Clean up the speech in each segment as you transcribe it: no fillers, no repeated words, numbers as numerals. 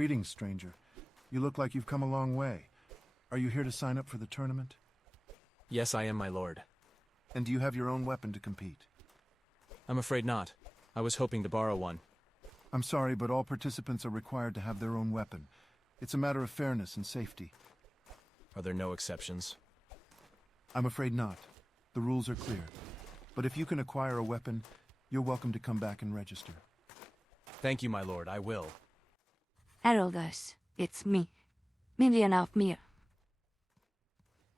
Greetings, stranger. You look like you've come a long way. Are you here to sign up for the tournament? Yes, I am, my lord. And do you have your own weapon to compete? I'm afraid not. I was hoping to borrow one. I'm sorry, but all participants are required to have their own weapon. It's a matter of fairness and safety. Are there no exceptions? I'm afraid not. The rules are clear. But if you can acquire a weapon, you're welcome to come back and register. Thank you, my lord, I will. Hello guys, it's me, Lylliana of Mir.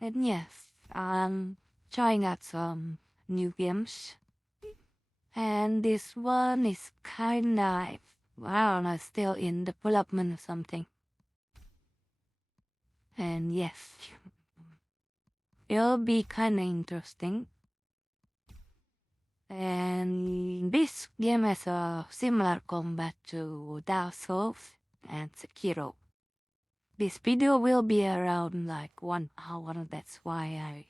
And yes, I'm trying out some new games. And this one is kinda, I don't know, still in development or something. And yes, it'll be kinda interesting. And this game has a similar combat to Dark Souls and Sekiro. This video will be around like 1 hour, that's why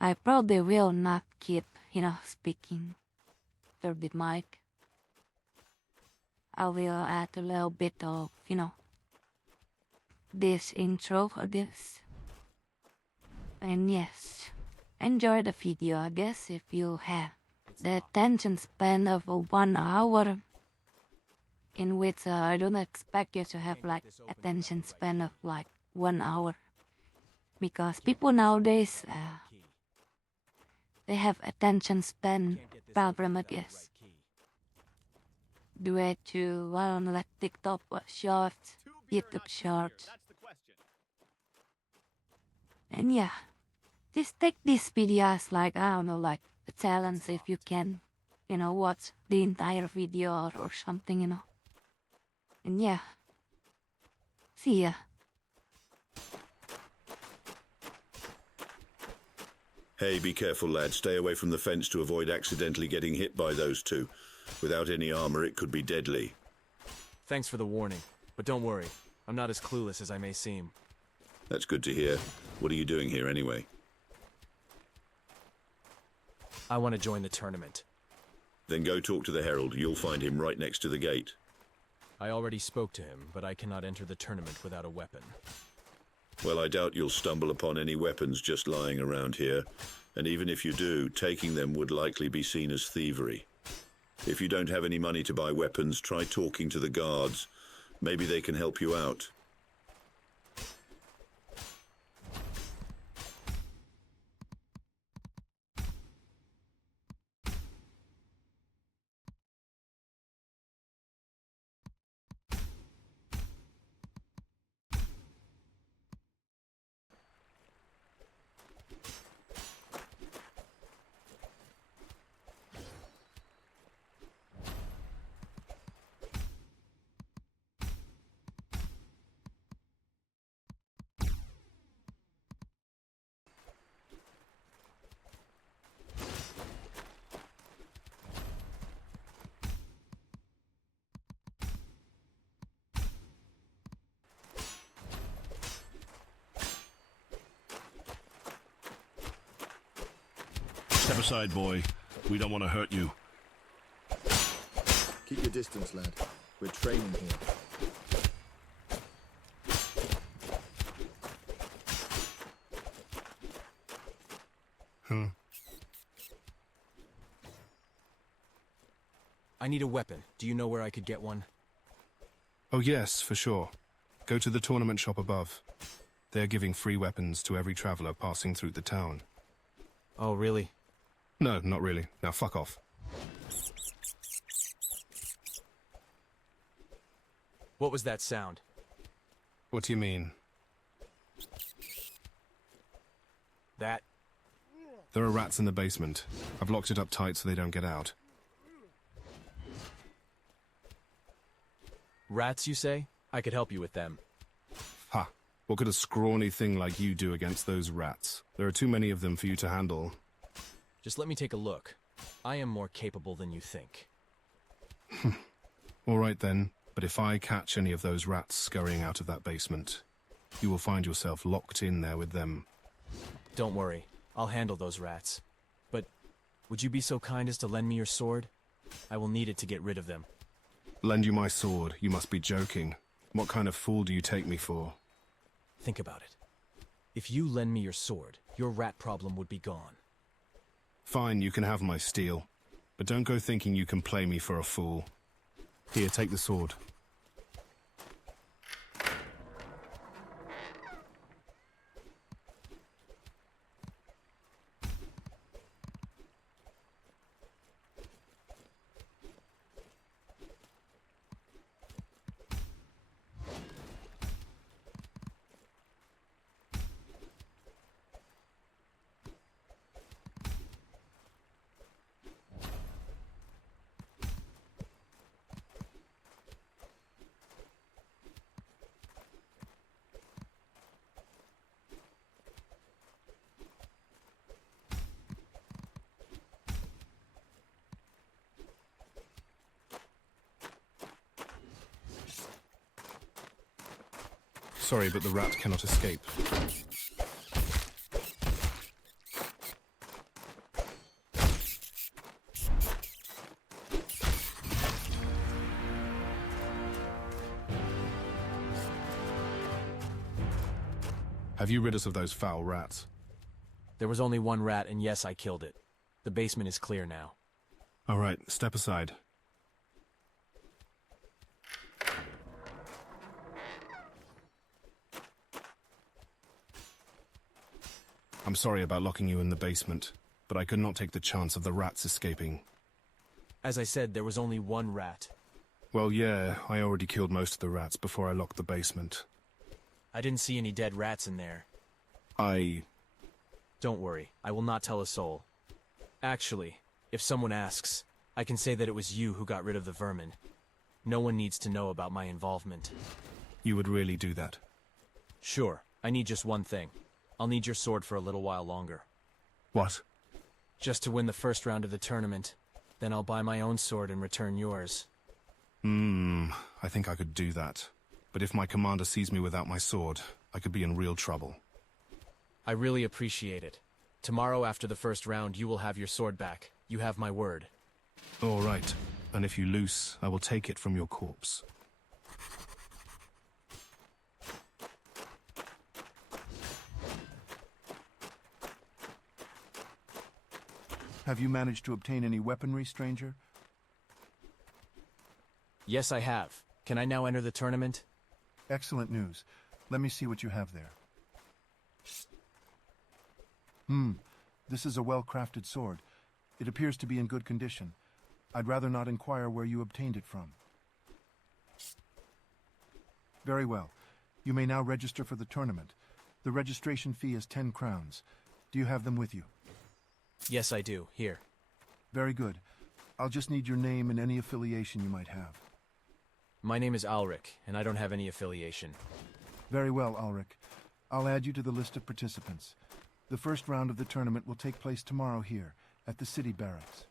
I probably will not keep, speaking through the mic. I will add a little bit of, this intro for this. And yes, enjoy the video, I guess, if you have the attention span of 1 hour, in which I don't expect you to have like attention span of like 1 hour, because people nowadays they have attention span problem, I guess, due to, I don't know, like TikTok or shorts, YouTube shorts. And yeah, just take this video as like, I don't know, like a challenge if you can, watch the entire video or something, And yeah, see ya. Hey, be careful, lad. Stay away from the fence to avoid accidentally getting hit by those two. Without any armor, it could be deadly. Thanks for the warning, but don't worry. I'm not as clueless as I may seem. That's good to hear. What are you doing here anyway? I want to join the tournament. Then go talk to the Herald. You'll find him right next to the gate. I already spoke to him, but I cannot enter the tournament without a weapon. Well, I doubt you'll stumble upon any weapons just lying around here. And even if you do, taking them would likely be seen as thievery. If you don't have any money to buy weapons, try talking to the guards. Maybe they can help you out. Step aside, boy. We don't want to hurt you. Keep your distance, lad. We're training here. I need a weapon. Do you know where I could get one? Oh yes, for sure. Go to the tournament shop above. They're giving free weapons to every traveler passing through the town. Oh, really? No, not really. Now fuck off. What was that sound? What do you mean? That? There are rats in the basement. I've locked it up tight so they don't get out. Rats, you say? I could help you with them. Ha! What could a scrawny thing like you do against those rats? There are too many of them for you to handle. Just let me take a look. I am more capable than you think. All right then, but if I catch any of those rats scurrying out of that basement, you will find yourself locked in there with them. Don't worry. I'll handle those rats. But would you be so kind as to lend me your sword? I will need it to get rid of them. Lend you my sword? You must be joking. What kind of fool do you take me for? Think about it. If you lend me your sword, your rat problem would be gone. Fine, you can have my steel. But don't go thinking you can play me for a fool. Here, take the sword. Sorry, but the rat cannot escape. Have you rid us of those foul rats? There was only one rat, and yes, I killed it. The basement is clear now. All right, step aside. I'm sorry about locking you in the basement, but I could not take the chance of the rats escaping. As I said, there was only one rat. Well, yeah, I already killed most of the rats before I locked the basement. I didn't see any dead rats in there. Don't worry, I will not tell a soul. Actually, if someone asks, I can say that it was you who got rid of the vermin. No one needs to know about my involvement. You would really do that? Sure, I need just one thing. I'll need your sword for a little while longer. What? Just to win the first round of the tournament. Then I'll buy my own sword and return yours. I think I could do that. But if my commander sees me without my sword, I could be in real trouble. I really appreciate it. Tomorrow after the first round, you will have your sword back. You have my word. All right. And if you lose, I will take it from your corpse. Have you managed to obtain any weaponry, stranger? Yes, I have. Can I now enter the tournament? Excellent news. Let me see what you have there. This is a well-crafted sword. It appears to be in good condition. I'd rather not inquire where you obtained it from. Very well. You may now register for the tournament. The registration fee is 10 crowns. Do you have them with you? Yes, I do. Here. Very good. I'll just need your name and any affiliation you might have. My name is Alric, and I don't have any affiliation. Very well, Ulrich. I'll add you to the list of participants. The first round of the tournament will take place tomorrow here, at the city barracks.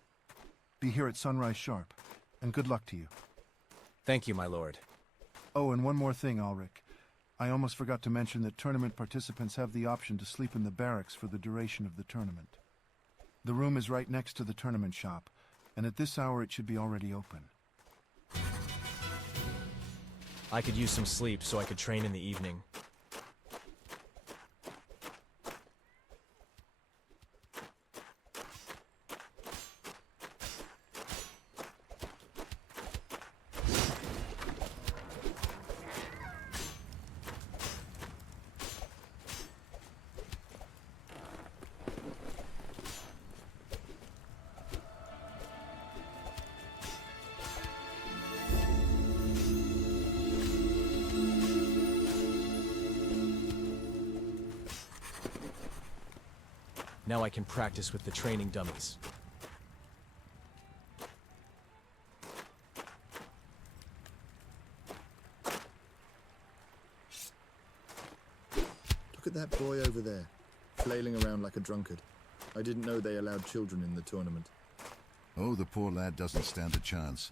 Be here at sunrise sharp, and good luck to you. Thank you, my lord. Oh, and one more thing, Ulrich. I almost forgot to mention that tournament participants have the option to sleep in the barracks for the duration of the tournament. The room is right next to the tournament shop, and at this hour it should be already open. I could use some sleep so I could train in the evening. Now I can practice with the training dummies. Look at that boy over there, flailing around like a drunkard. I didn't know they allowed children in the tournament. Oh, the poor lad doesn't stand a chance.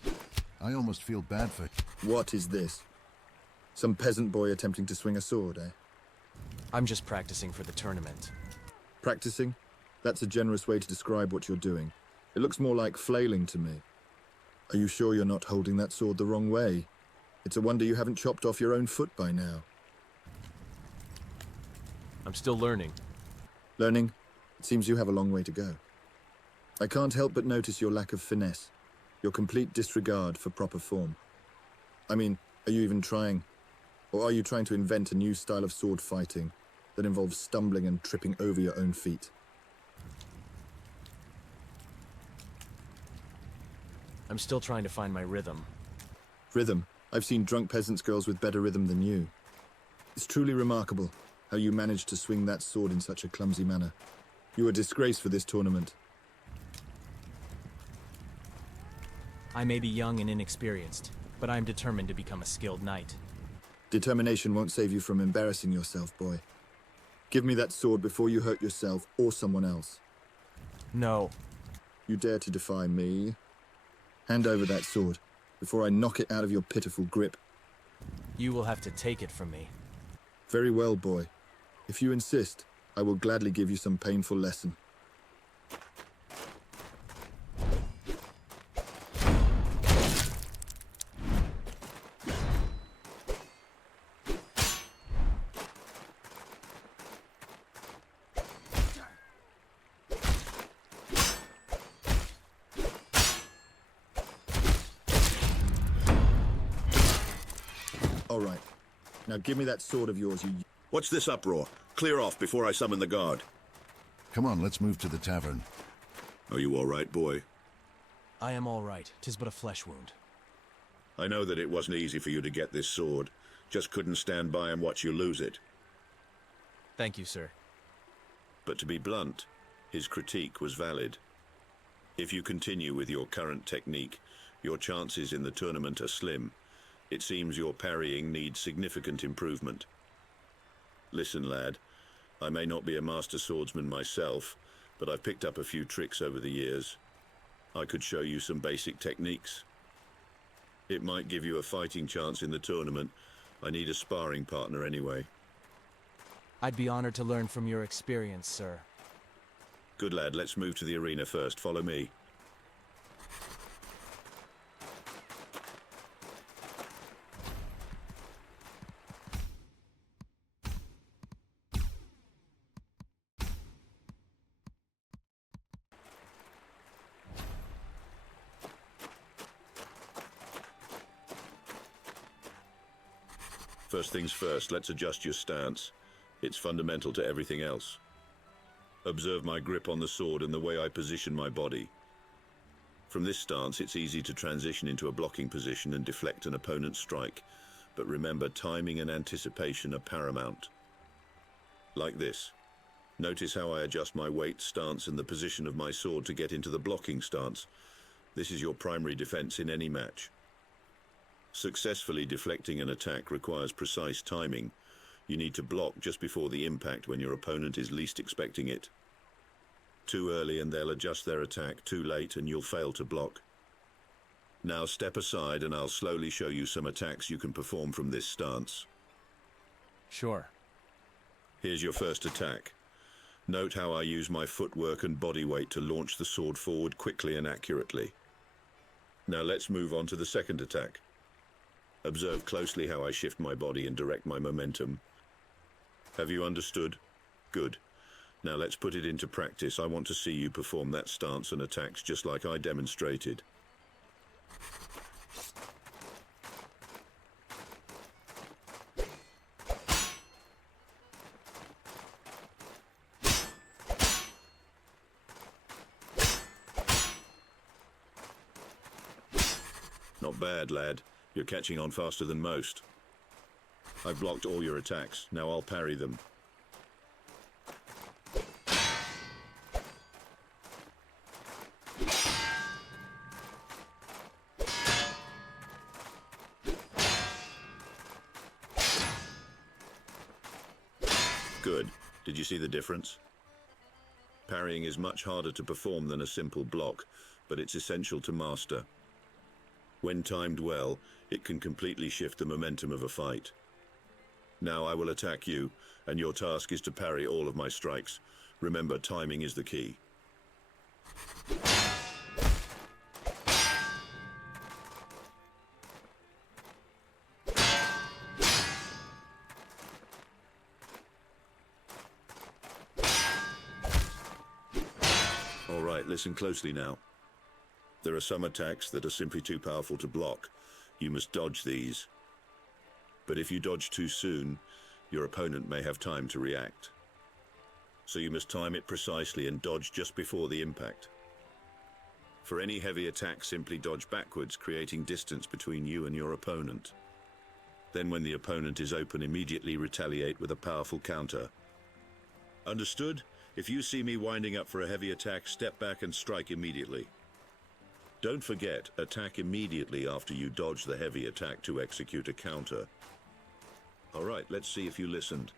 I almost feel bad for him. What is this? Some peasant boy attempting to swing a sword, eh? I'm just practicing for the tournament. Practicing? That's a generous way to describe what you're doing. It looks more like flailing to me. Are you sure you're not holding that sword the wrong way? It's a wonder you haven't chopped off your own foot by now. I'm still learning. Learning? It seems you have a long way to go. I can't help but notice your lack of finesse, your complete disregard for proper form. I mean, are you even trying? Or are you trying to invent a new style of sword fighting that involves stumbling and tripping over your own feet? I'm still trying to find my rhythm. Rhythm? I've seen drunk peasants' girls with better rhythm than you. It's truly remarkable how you managed to swing that sword in such a clumsy manner. You are a disgrace for this tournament. I may be young and inexperienced, but I am determined to become a skilled knight. Determination won't save you from embarrassing yourself, boy. Give me that sword before you hurt yourself or someone else. No. You dare to defy me? Hand over that sword before I knock it out of your pitiful grip. You will have to take it from me. Very well, boy. If you insist, I will gladly give you some painful lesson. All right. Now give me that sword of yours, you... What's this uproar? Clear off before I summon the guard. Come on, let's move to the tavern. Are you all right, boy? I am all right. 'Tis but a flesh wound. I know that it wasn't easy for you to get this sword. Just couldn't stand by and watch you lose it. Thank you, sir. But to be blunt, his critique was valid. If you continue with your current technique, your chances in the tournament are slim. It seems your parrying needs significant improvement. Listen, lad, I may not be a master swordsman myself, but I've picked up a few tricks over the years. I could show you some basic techniques. It might give you a fighting chance in the tournament. I need a sparring partner anyway. I'd be honored to learn from your experience, sir. Good lad, let's move to the arena first. Follow me. First things first, let's adjust your stance. It's fundamental to everything else. Observe my grip on the sword and the way I position my body. From this stance, it's easy to transition into a blocking position and deflect an opponent's strike. But remember, timing and anticipation are paramount. Like this. Notice how I adjust my weight, stance, and the position of my sword to get into the blocking stance. This is your primary defense in any match. Successfully deflecting an attack requires precise timing. You need to block just before the impact when your opponent is least expecting it. Too early and they'll adjust their attack. Too late and you'll fail to block. Now step aside and I'll slowly show you some attacks you can perform from this stance. Sure. Here's your first attack. Note how I use my footwork and body weight to launch the sword forward quickly and accurately. Now let's move on to the second attack. Observe closely how I shift my body and direct my momentum. Have you understood? Good. Now let's put it into practice. I want to see you perform that stance and attacks just like I demonstrated. Not bad, lad. You're catching on faster than most. I've blocked all your attacks. Now I'll parry them. Good. Did you see the difference? Parrying is much harder to perform than a simple block, but it's essential to master. When timed well, it can completely shift the momentum of a fight. Now I will attack you, and your task is to parry all of my strikes. Remember, timing is the key. Right, listen closely now. There are some attacks that are simply too powerful to block. You must dodge these. But if you dodge too soon, your opponent may have time to react. So you must time it precisely and dodge just before the impact. For any heavy attack, simply dodge backwards, creating distance between you and your opponent. Then when the opponent is open, immediately retaliate with a powerful counter. Understood? If you see me winding up for a heavy attack, step back and strike immediately. Don't forget, attack immediately after you dodge the heavy attack to execute a counter. All right, let's see if you listened.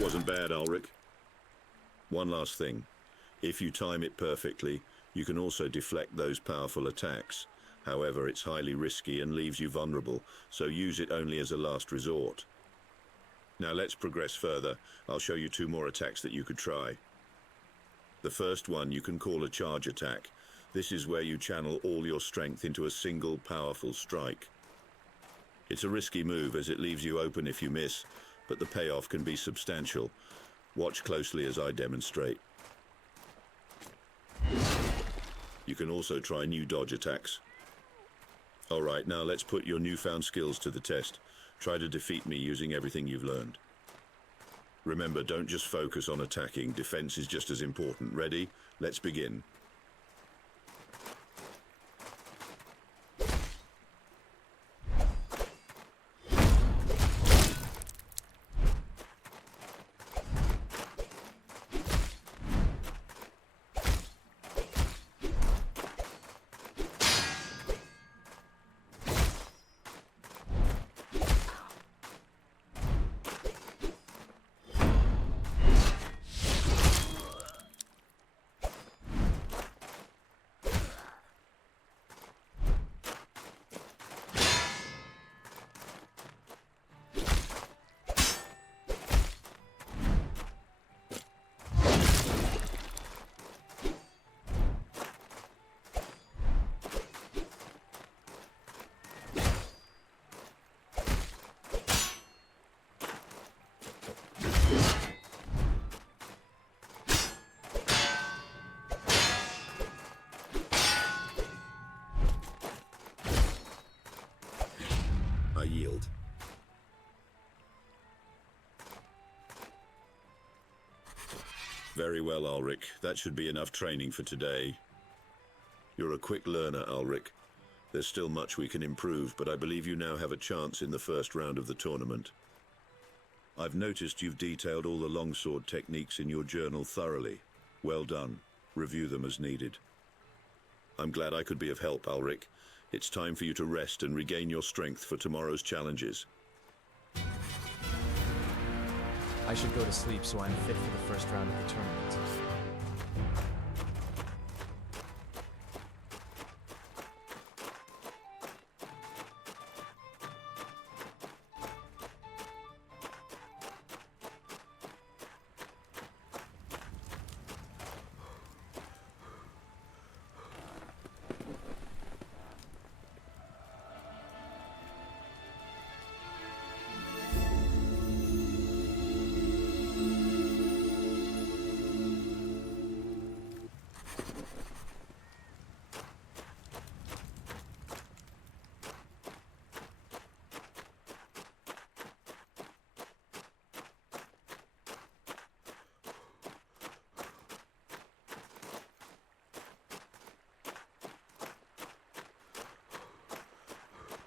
Wasn't bad, Ulrich. One last thing. If you time it perfectly, you can also deflect those powerful attacks. However, it's highly risky and leaves you vulnerable, so use it only as a last resort. Now let's progress further. I'll show you 2 more attacks that you could try. The first one you can call a charge attack. This is where you channel all your strength into a single powerful strike. It's a risky move as it leaves you open if you miss, but the payoff can be substantial. Watch closely as I demonstrate. You can also try new dodge attacks. Alright, now let's put your newfound skills to the test. Try to defeat me using everything you've learned. Remember, don't just focus on attacking. Defense is just as important. Ready? Let's begin. I yield. Very well, Ulrich. That should be enough training for today. You're a quick learner, Ulrich. There's still much we can improve, but I believe you now have a chance in the first round of the tournament. I've noticed you've detailed all the longsword techniques in your journal thoroughly. Well done. Review them as needed. I'm glad I could be of help, Ulrich. It's time for you to rest and regain your strength for tomorrow's challenges. I should go to sleep so I'm fit for the first round of the tournament.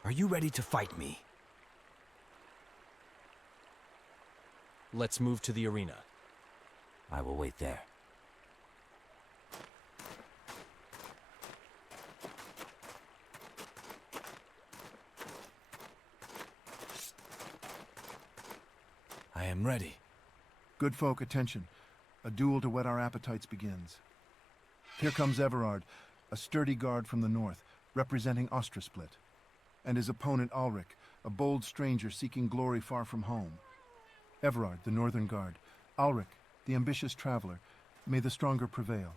Are you ready to fight me? Let's move to the arena. I will wait there. I am ready. Good folk, attention. A duel to whet our appetites begins. Here comes Everard, a sturdy guard from the north, representing Austrasplit, and his opponent Ulrich, a bold stranger seeking glory far from home. Everard, the northern guard. Ulrich, the ambitious traveler. May the stronger prevail.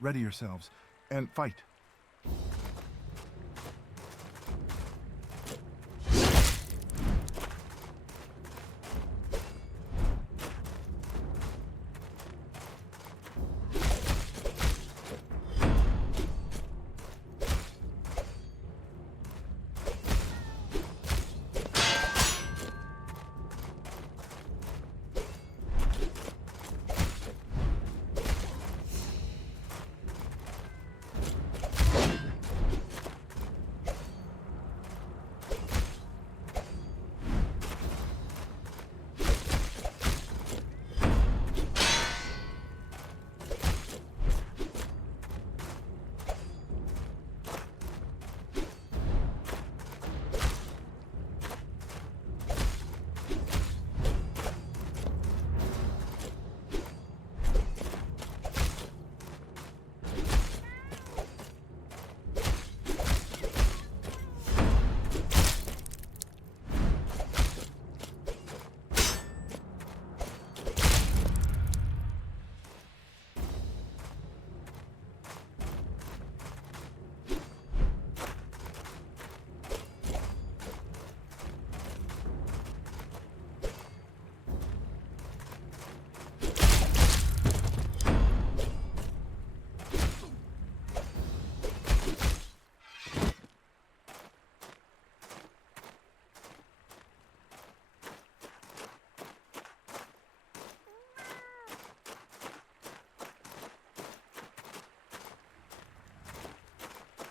Ready yourselves, and fight.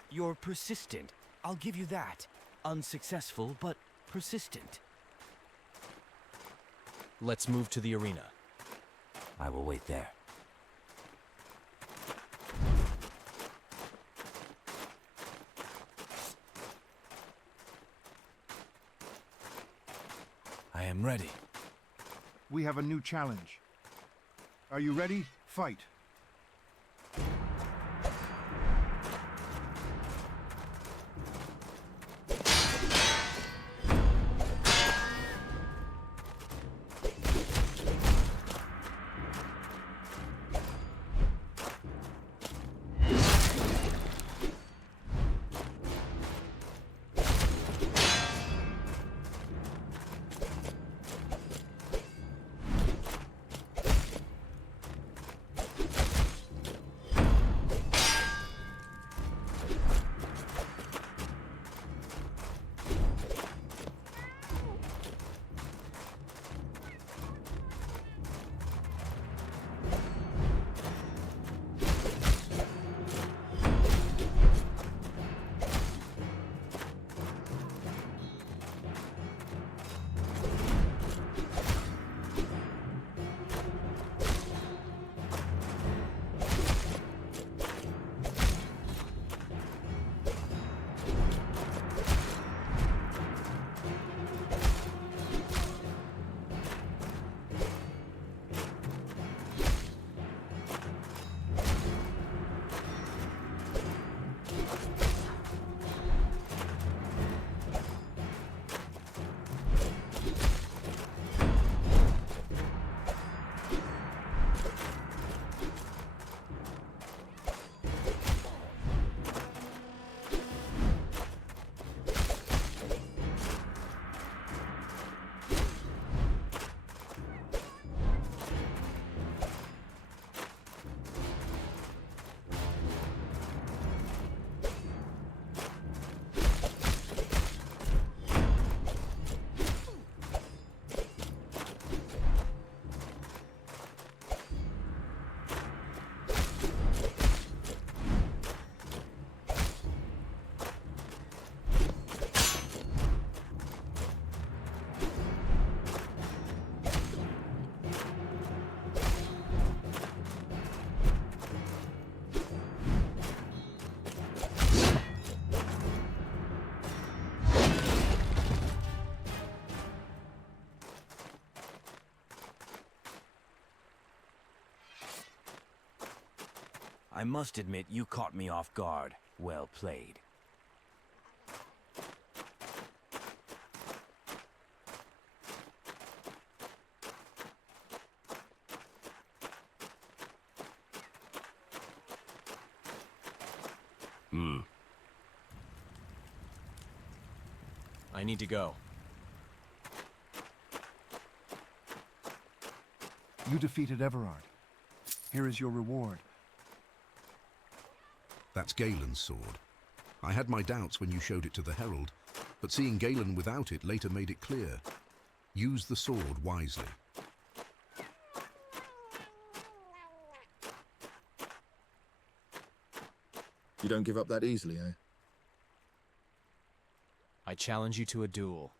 You're persistent. I'll give you that. Unsuccessful, but persistent. Let's move to the arena. I will wait there. I am ready. We have a new challenge. Are you ready? Fight. I must admit you caught me off guard. Well played. I need to go. You defeated Everard. Here is your reward. That's Galen's sword. I had my doubts when you showed it to the Herald, but seeing Galen without it later made it clear. Use the sword wisely. You don't give up that easily, eh? I challenge you to a duel.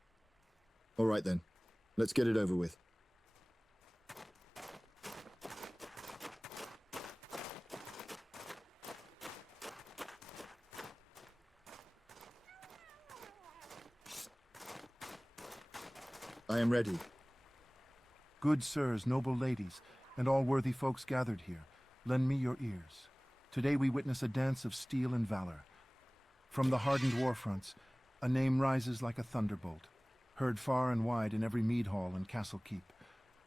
All right then. Let's get it over with. I am ready. Good sirs, noble ladies, and all worthy folks gathered here, lend me your ears. Today we witness a dance of steel and valor. From the hardened war fronts, a name rises like a thunderbolt, heard far and wide in every mead hall and castle keep.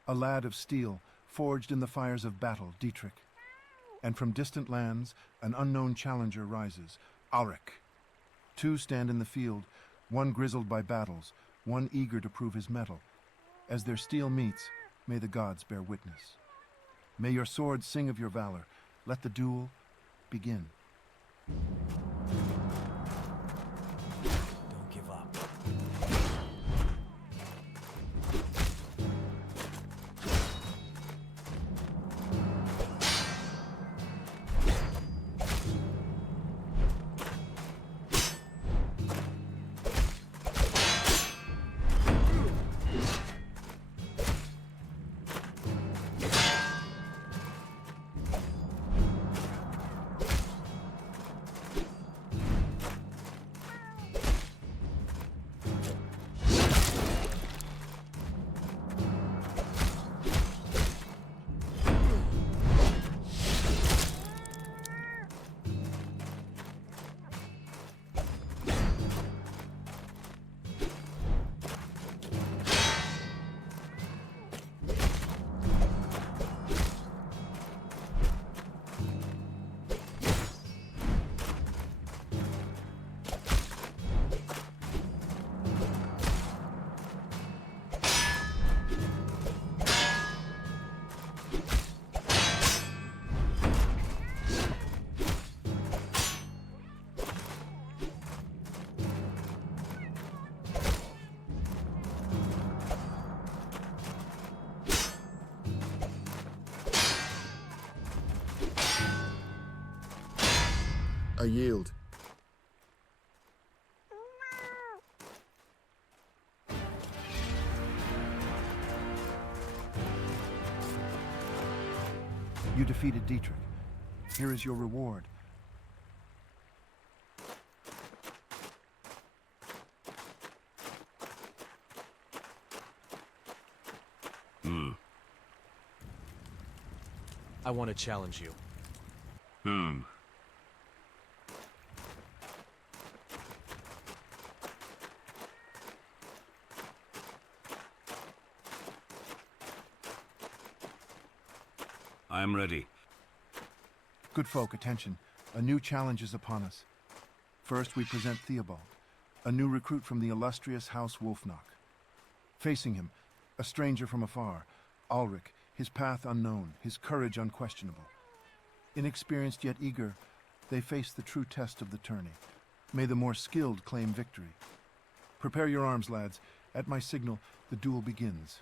A lad of steel, forged in the fires of battle, Dietrich. And from distant lands, an unknown challenger rises, Ulrich. Two stand in the field, one grizzled by battles, one eager to prove his mettle. As their steel meets, may the gods bear witness. May your swords sing of your valor. Let the duel begin. Don't give up. I yield. You defeated Dietrich. Here is your reward. I want to challenge you. I am ready. Good folk, attention. A new challenge is upon us. First, we present Theobald, a new recruit from the illustrious House Wolfnock. Facing him, a stranger from afar, Ulrich, his path unknown, his courage unquestionable. Inexperienced yet eager, they face the true test of the tourney. May the more skilled claim victory. Prepare your arms, lads. At my signal, the duel begins.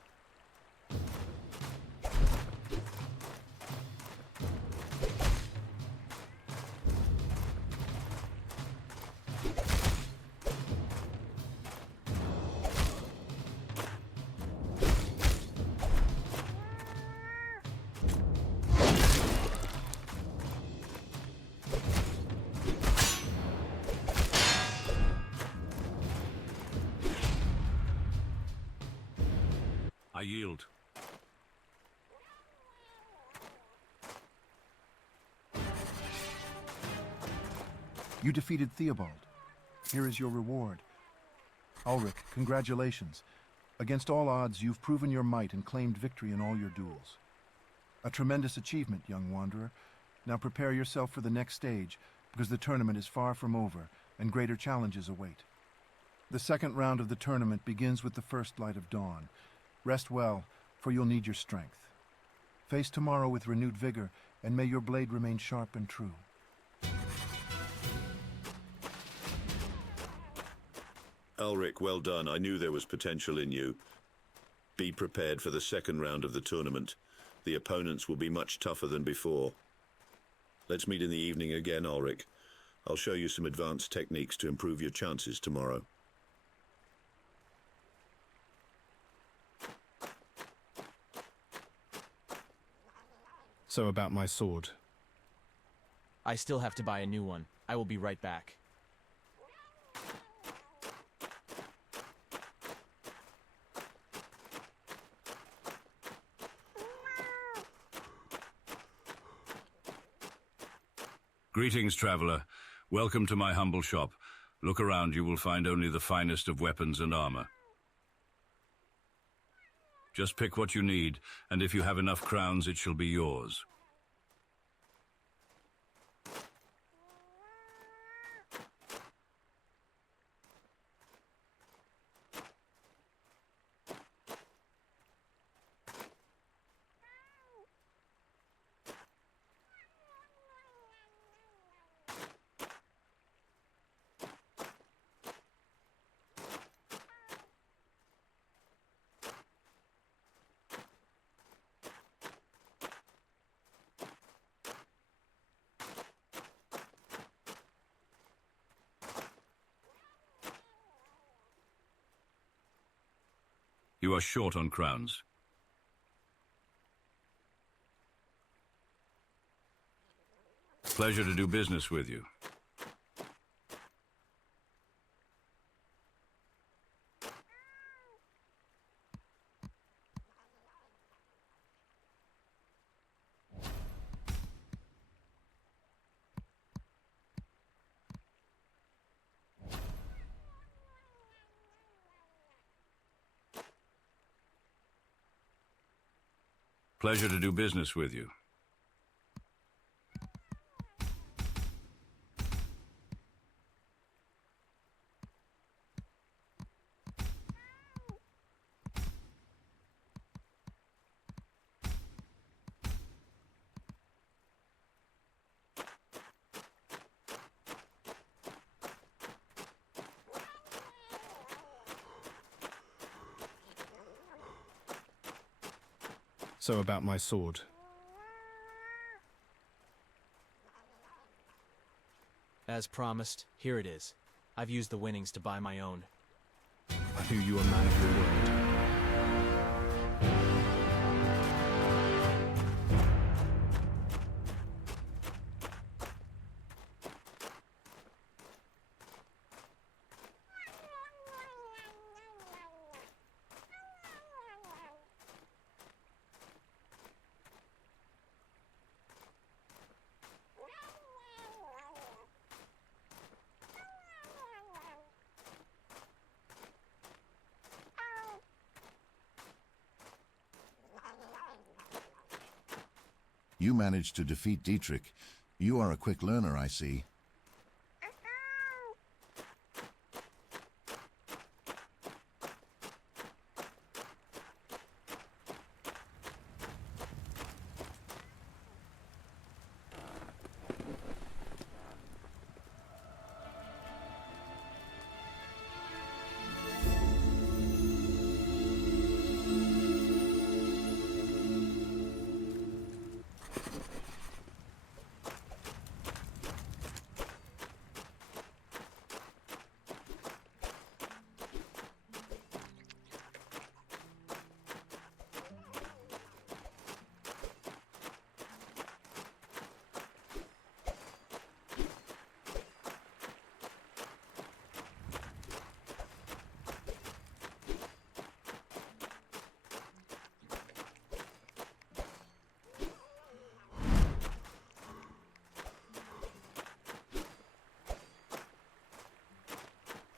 I yield. You defeated Theobald. Here is your reward. Ulrich, congratulations. Against all odds, you've proven your might and claimed victory in all your duels. A tremendous achievement, young wanderer. Now prepare yourself for the next stage, because the tournament is far from over, and greater challenges await. The second round of the tournament begins with the first light of dawn. Rest well, for you'll need your strength. Face tomorrow with renewed vigor, and may your blade remain sharp and true. Ulrich, well done. I knew there was potential in you. Be prepared for the second round of the tournament. The opponents will be much tougher than before. Let's meet in the evening again, Ulrich. I'll show you some advanced techniques to improve your chances tomorrow. So about my sword. I still have to buy a new one. I will be right back. Greetings, traveler. Welcome to my humble shop. Look around, you will find only the finest of weapons and armor. Just pick what you need, and if you have enough crowns, it shall be yours. You are short on crowns. Pleasure to do business with you. Pleasure to do business with you. So about my sword. As promised, here it is. I've used the winnings to buy my own. I knew you were a man of your word. You managed to defeat Dietrich. You are a quick learner, I see.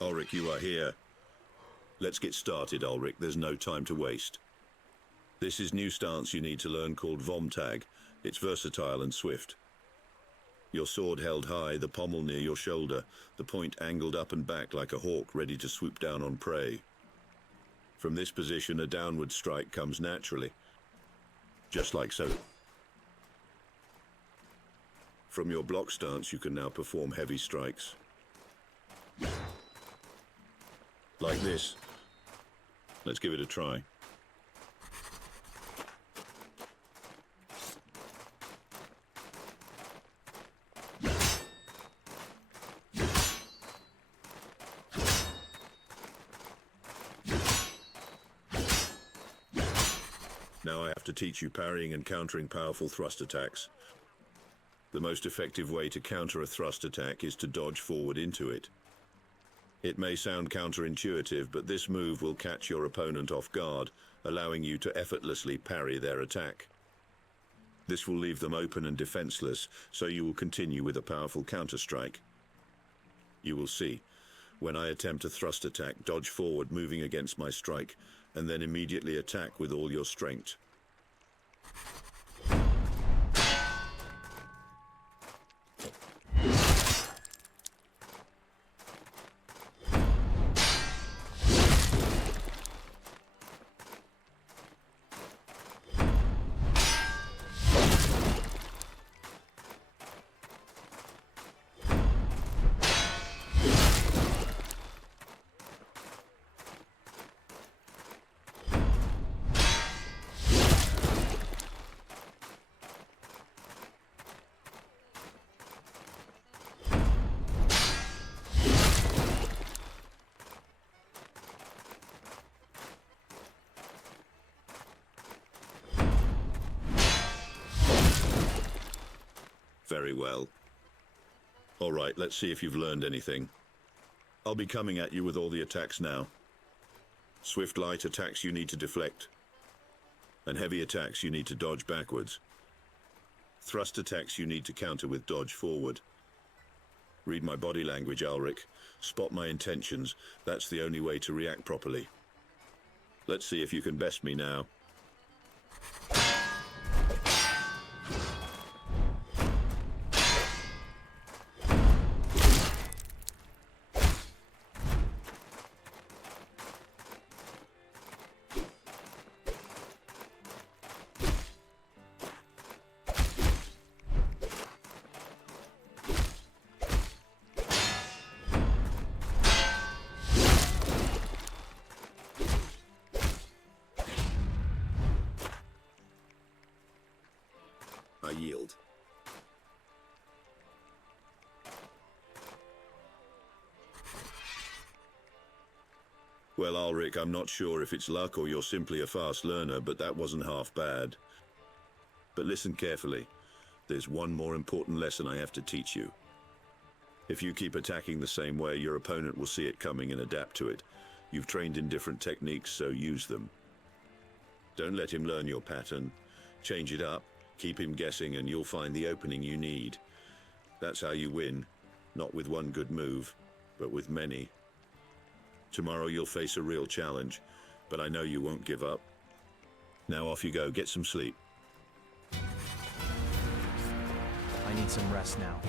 Ulrich, you are here. Let's get started, Ulrich. There's no time to waste. This is new stance you need to learn called Vomtag. It's versatile and swift. Your sword held high, the pommel near your shoulder, the point angled up and back like a hawk ready to swoop down on prey. From this position, a downward strike comes naturally, just like so. From your block stance, you can now perform heavy strikes. Like this. Let's give it a try. Now I have to teach you parrying and countering powerful thrust attacks. The most effective way to counter a thrust attack is to dodge forward into it. It may sound counterintuitive, but this move will catch your opponent off guard, allowing you to effortlessly parry their attack. This will leave them open and defenseless, so you will continue with a powerful counter-strike. You will see. When I attempt a thrust attack, dodge forward, moving against my strike, and then immediately attack with all your strength. Very well. All right, let's see if you've learned anything. I'll be coming at you with all the attacks now. Swift light attacks you need to deflect, and heavy attacks you need to dodge backwards. Thrust attacks you need to counter with dodge forward. Read my body language, Ulrich. Spot my intentions. That's the only way to react properly. Let's see if you can best me now. I yield. Well, Ulrich, I'm not sure if it's luck or you're simply a fast learner, but that wasn't half bad. But listen carefully. There's one more important lesson I have to teach you. If you keep attacking the same way, your opponent will see it coming and adapt to it. You've trained in different techniques, so use them. Don't let him learn your pattern. Change it up. Keep him guessing and you'll find the opening you need. That's how you win, not with one good move, but with many. Tomorrow you'll face a real challenge, but I know you won't give up. Now off you go, get some sleep. I need some rest now.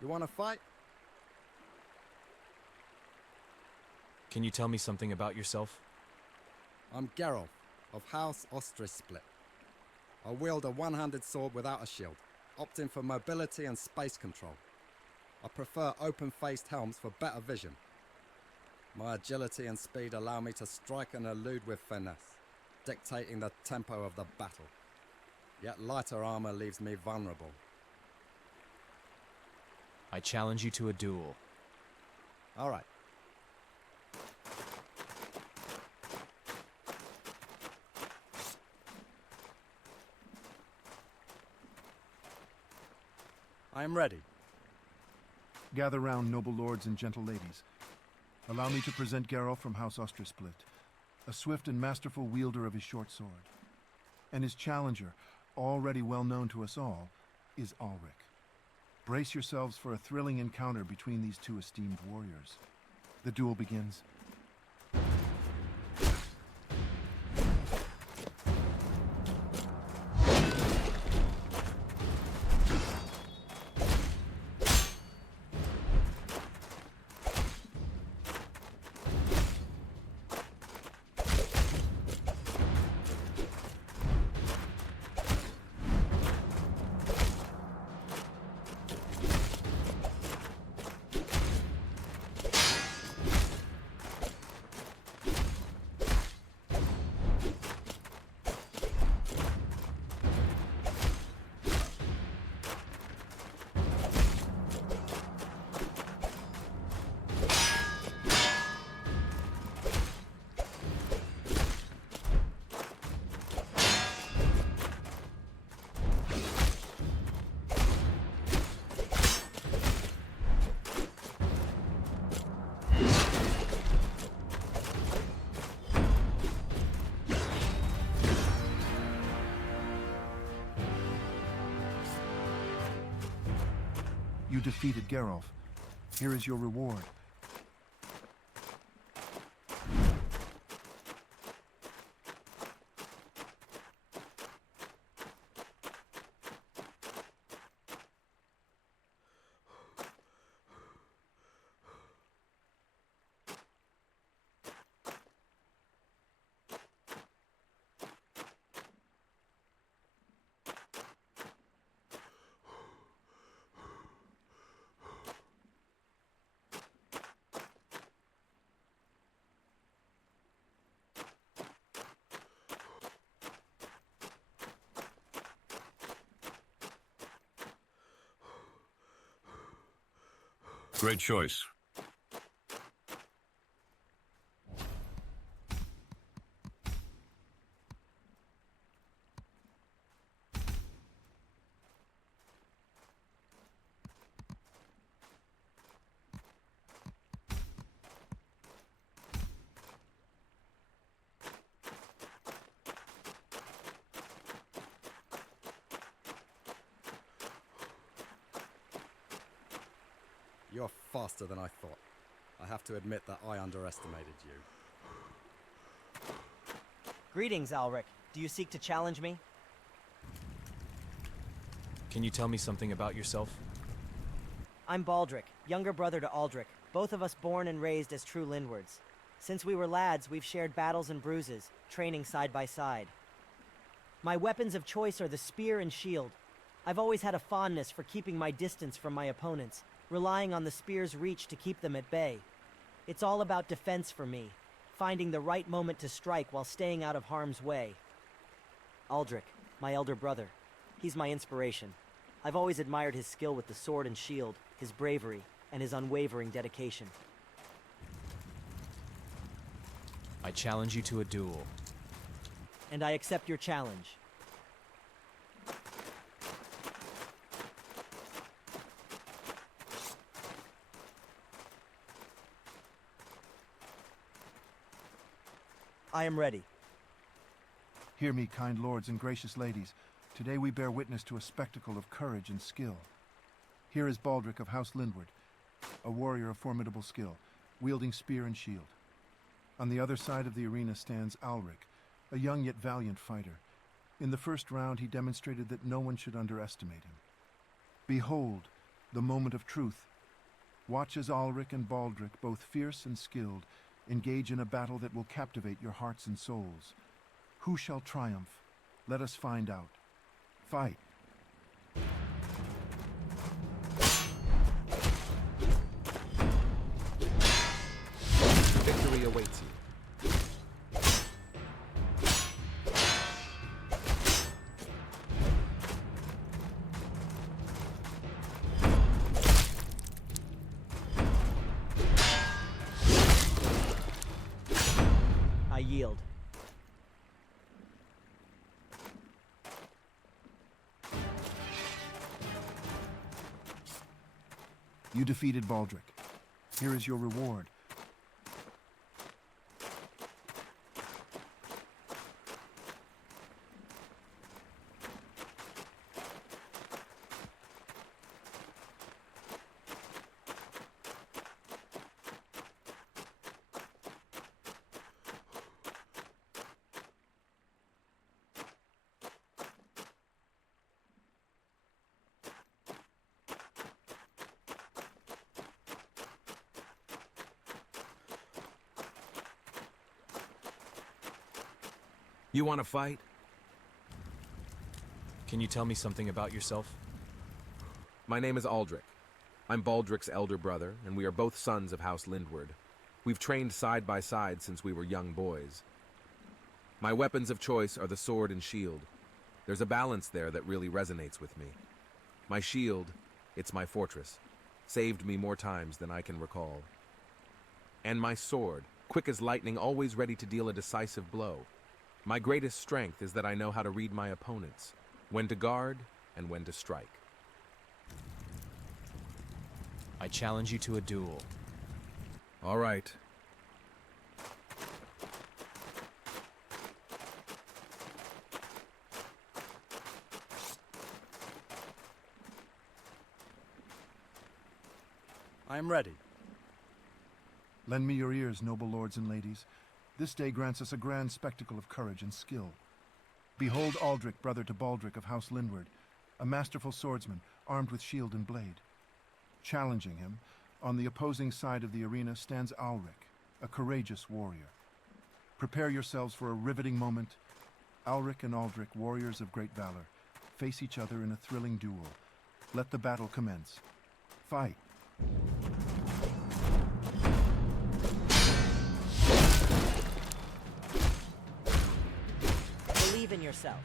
You want to fight? Can you tell me something about yourself? I'm Geralt, of House Ostrich Split. I wield a one-handed sword without a shield. opting for mobility and space control. I prefer open-faced helms for better vision. My agility and speed allow me to strike and elude with finesse, dictating the tempo of the battle. Yet lighter armor leaves me vulnerable. I challenge you to a duel. All right. I am ready. Gather round, noble lords and gentle ladies. Allow me to present Geralt from House Austersplit, a swift and masterful wielder of his short sword. And his challenger, already well known to us all, is Ulrich. Brace yourselves for a thrilling encounter between these two esteemed warriors. The duel begins. You defeated Geralt. Here is your reward. Great choice. You're faster than I thought. I have to admit that I underestimated you. Greetings, Ulrich. Do you seek to challenge me? Can you tell me something about yourself? I'm Baldric, younger brother to Aldrich, both of us born and raised as true Lindwards. Since we were lads, we've shared battles and bruises, training side by side. My weapons of choice are the spear and shield. I've always had a fondness for keeping my distance from my opponents, relying on the spear's reach to keep them at bay. It's all about defense for me, finding the right moment to strike while staying out of harm's way. Aldrich, my elder brother, he's my inspiration. I've always admired his skill with the sword and shield, his bravery, and his unwavering dedication. I challenge you to a duel. And I accept your challenge. I am ready. Hear me, kind lords and gracious ladies. Today we bear witness to a spectacle of courage and skill. Here is Baldric of House Lindward, a warrior of formidable skill, wielding spear and shield. On the other side of the arena stands Ulrich, a young yet valiant fighter. In the first round he demonstrated that no one should underestimate him. Behold, the moment of truth. Watch as Ulrich and Baldric, both fierce and skilled, engage in a battle that will captivate your hearts and souls. Who shall triumph? Let us find out. Fight. awaits you. I yield. You defeated Baldric. Here is your reward. You want to fight? Can you tell me something about yourself? My name is Aldrich. I'm Baldric's elder brother, and we are both sons of House Lindward. We've trained side by side since we were young boys. My weapons of choice are the sword and shield. There's a balance there that really resonates with me. My shield, it's my fortress, saved me more times than I can recall. And my sword, quick as lightning, always ready to deal a decisive blow. My greatest strength is that I know how to read my opponents, when to guard and when to strike. I challenge you to a duel. All right. I am ready. Lend me your ears, noble lords and ladies. This day grants us a grand spectacle of courage and skill. Behold Aldrich, brother to Baldric of House Lindward, a masterful swordsman, armed with shield and blade. Challenging him, on the opposing side of the arena stands Alric, a courageous warrior. Prepare yourselves for a riveting moment. Alric and Aldrich, warriors of great valor, face each other in a thrilling duel. Let the battle commence. Fight. Believe in yourself.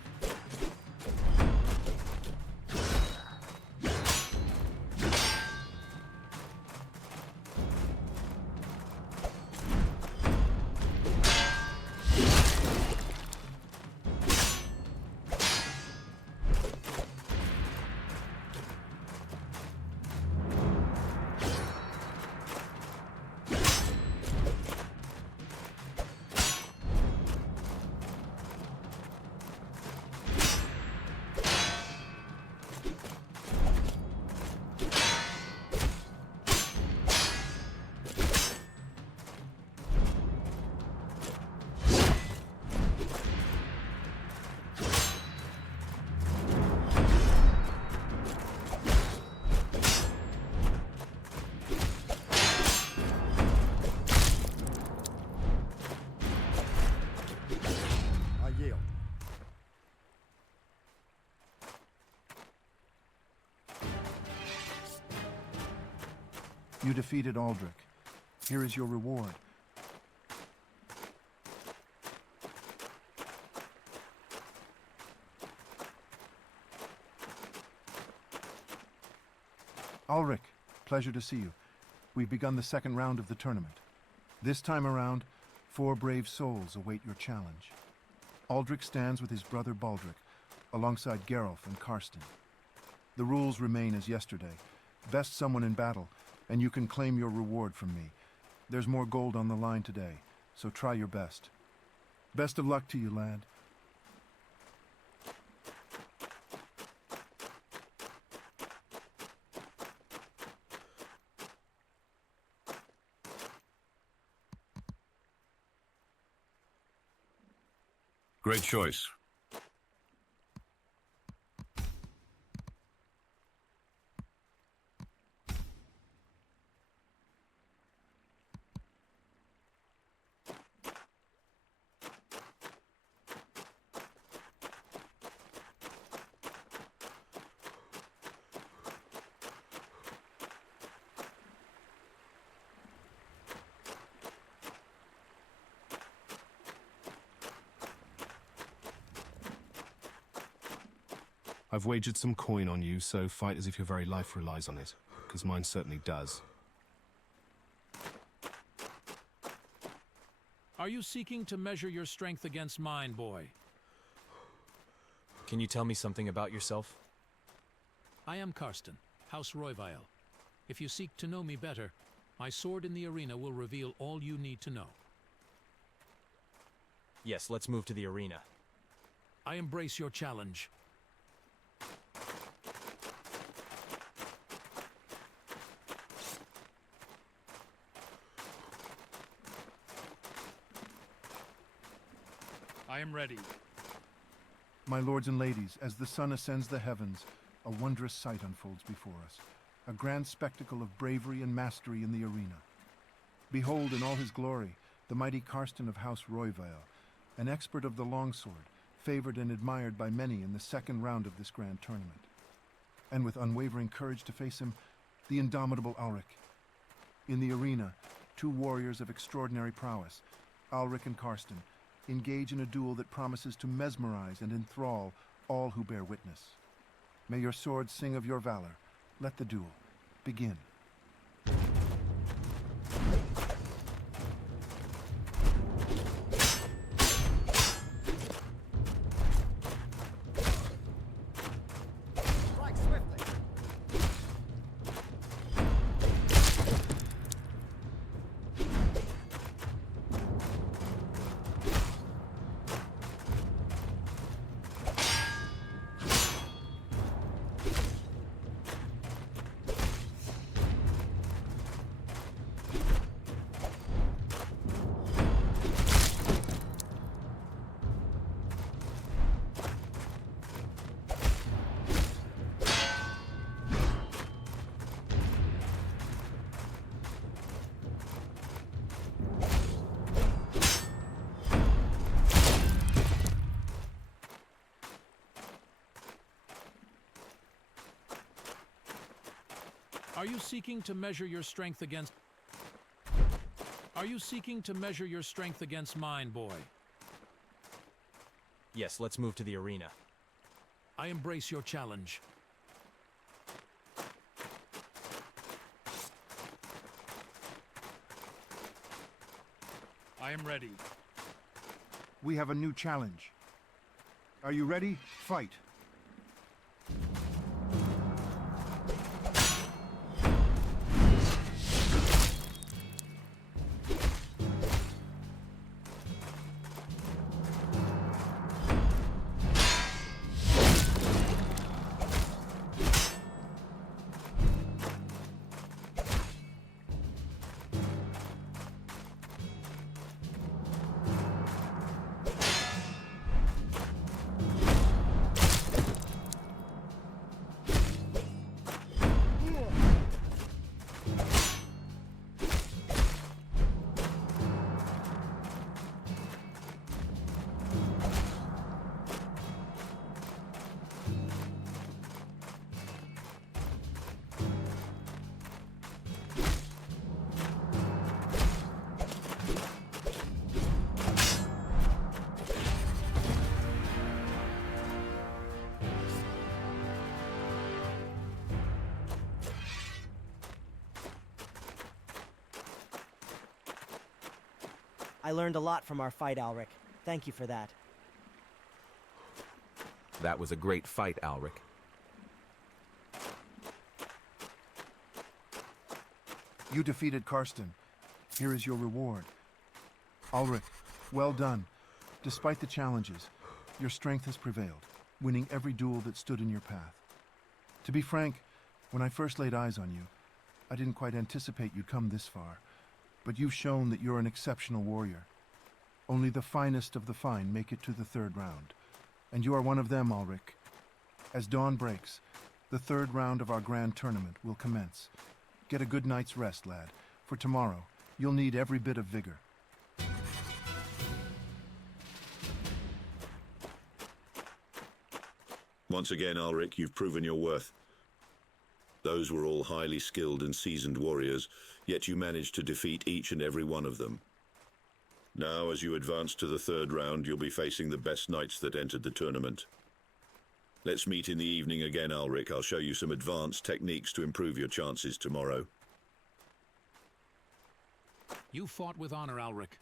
You defeated Aldrich. Here is your reward. Ulrich, pleasure to see you. We've begun the second round of the tournament. This time around, 4 brave souls await your challenge. Aldrich stands with his brother Baldric, alongside Geralf and Karsten. The rules remain as yesterday. Best someone in battle, and you can claim your reward from me. There's more gold on the line today, so try your best. Best of luck to you, lad. Great choice. I've wagered some coin on you, so fight as if your very life relies on it, because mine certainly does. Are you seeking to measure your strength against mine, boy? Can you tell me something about yourself? I am Karsten, House Royvile. If you seek to know me better, my sword in the arena will reveal all you need to know. Yes, let's move to the arena. I embrace your challenge. I am ready. My lords and ladies, as the sun ascends the heavens, a wondrous sight unfolds before us. A grand spectacle of bravery and mastery in the arena. Behold in all his glory, the mighty Karsten of House Royvale, an expert of the longsword, favored and admired by many in the second round of this grand tournament. And with unwavering courage to face him, the indomitable Ulrich. In the arena, two warriors of extraordinary prowess, Ulrich and Karsten, engage in a duel that promises to mesmerize and enthrall all who bear witness. May your swords sing of your valor. Let the duel begin. Strike swiftly. Are you seeking to measure your strength against... Are you seeking to measure your strength against mine, boy? Yes, let's move to the arena. I embrace your challenge. I am ready. We have a new challenge. Are you ready? Fight. I learned a lot from our fight, Alric. Thank you for that. That was a great fight, Alric. You defeated Karsten. Here is your reward. Ulrich, well done. Despite the challenges, your strength has prevailed, winning every duel that stood in your path. To be frank, when I first laid eyes on you, I didn't quite anticipate you'd come this far, but you've shown that you're an exceptional warrior. Only the finest of the fine make it to the third round, and you are one of them, Ulrich. As dawn breaks, the third round of our grand tournament will commence. Get a good night's rest, lad, for tomorrow you'll need every bit of vigor. Once again, Ulrich, you've proven your worth. Those were all highly skilled and seasoned warriors, yet you managed to defeat each and every one of them. Now, as you advance to the third round, you'll be facing the best knights that entered the tournament. Let's meet in the evening again, Ulrich. I'll show you some advanced techniques to improve your chances tomorrow. You fought with honor, Ulrich.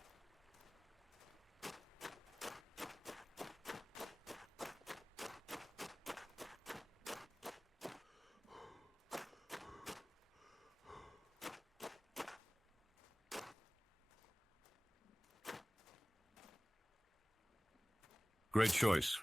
Great choice.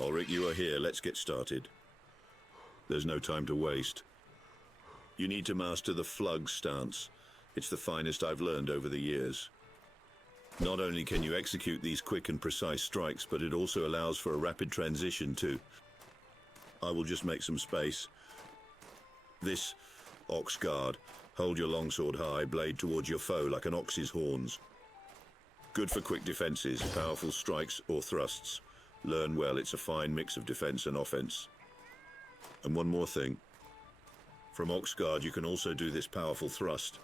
Ulrich, you are here. Let's get started. There's no time to waste. You need to master the flug stance. It's the finest I've learned over the years. Not only can you execute these quick and precise strikes, but it also allows for a rapid transition too. I will just make some space. This ox guard. Hold your longsword high, blade towards your foe like an ox's horns. Good for quick defenses, powerful strikes or thrusts. Learn well, it's a fine mix of defense and offense. And one more thing. From Oxguard you can also do this powerful thrust.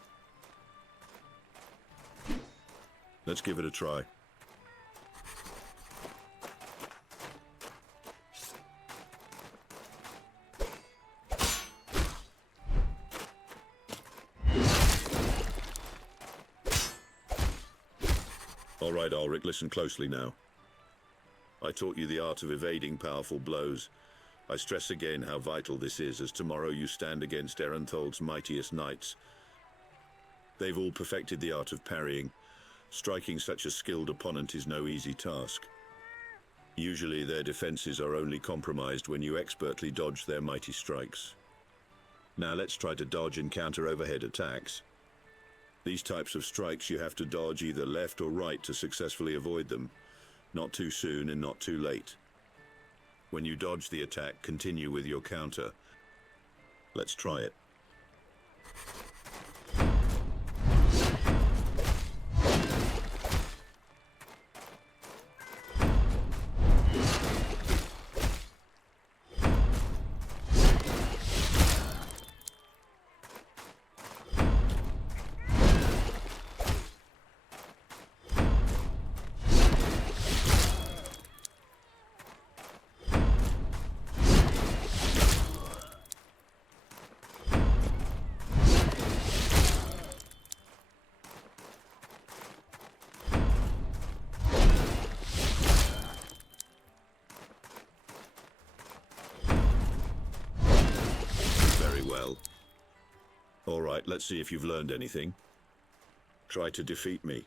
Let's give it a try. All right, Ulrich, listen closely now. I taught you the art of evading powerful blows. I stress again how vital this is, as tomorrow you stand against Erenthold's mightiest knights. They've all perfected the art of parrying. Striking such a skilled opponent is no easy task. Usually their defenses are only compromised when you expertly dodge their mighty strikes. Now let's try to dodge and counter overhead attacks. These types of strikes you have to dodge either left or right to successfully avoid them. Not too soon and not too late. When you dodge the attack, continue with your counter. Let's try it. All right, let's see if you've learned anything. Try to defeat me.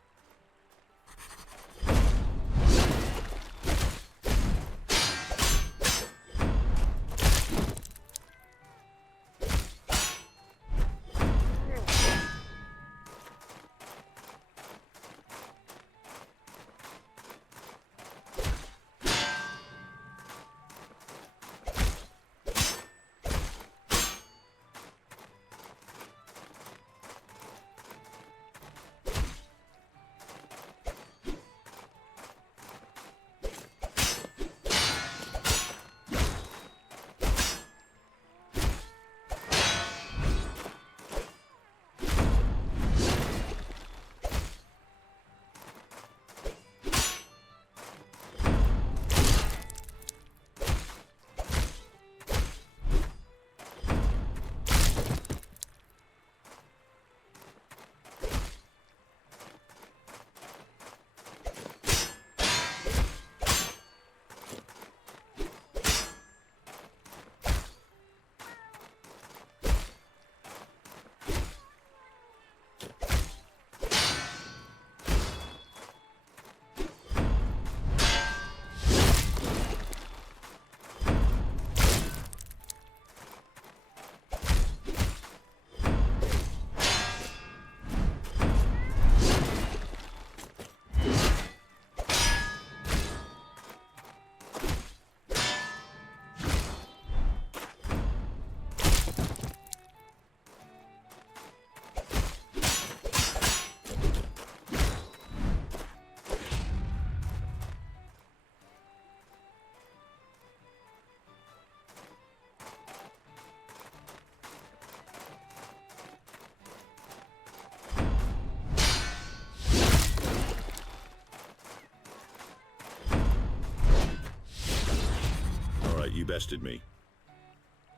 bested me.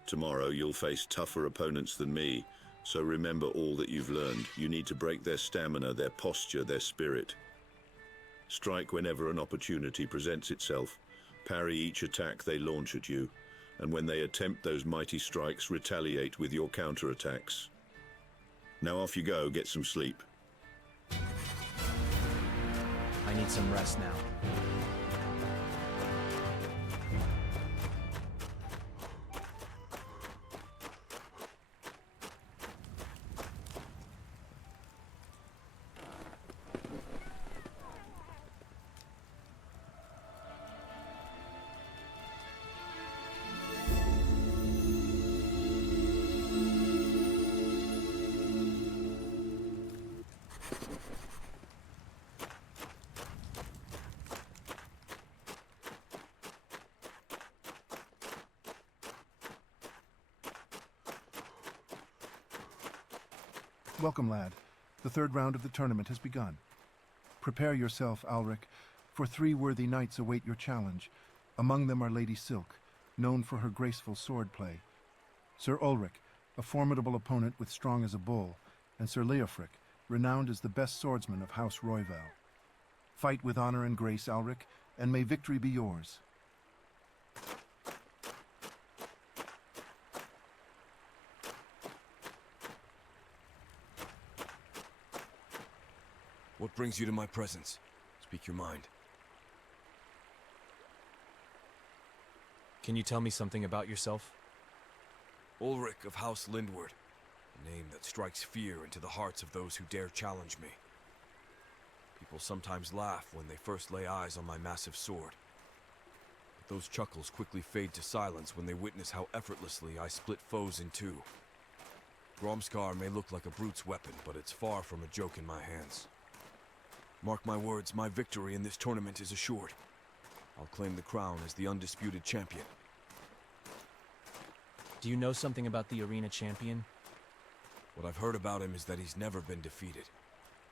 Tomorrow you'll face tougher opponents than me, so remember all that you've learned. You need to break their stamina, their posture, their spirit. Strike whenever an opportunity presents itself. Parry each attack they launch at you, and when they attempt those mighty strikes, retaliate with your counterattacks. Now off you go, get some sleep. I need some rest now. Welcome, lad. The third round of the tournament has begun. Prepare yourself, Alric, for 3 worthy knights await your challenge. Among them are Lady Silk, known for her graceful swordplay, Sir Ulrich, a formidable opponent with strong as a bull, and Sir Leofric, renowned as the best swordsman of House Royval. Fight with honor and grace, Alric, and may victory be yours. What brings you to my presence? Speak your mind. Can you tell me something about yourself? Ulrich of House Lindward, a name that strikes fear into the hearts of those who dare challenge me. People sometimes laugh when they first lay eyes on my massive sword. But those chuckles quickly fade to silence when they witness how effortlessly I split foes in two. Gromskar may look like a brute's weapon, but it's far from a joke in my hands. Mark my words, my victory in this tournament is assured. I'll claim the crown as the undisputed champion. Do you know something about the arena champion? What I've heard about him is that he's never been defeated.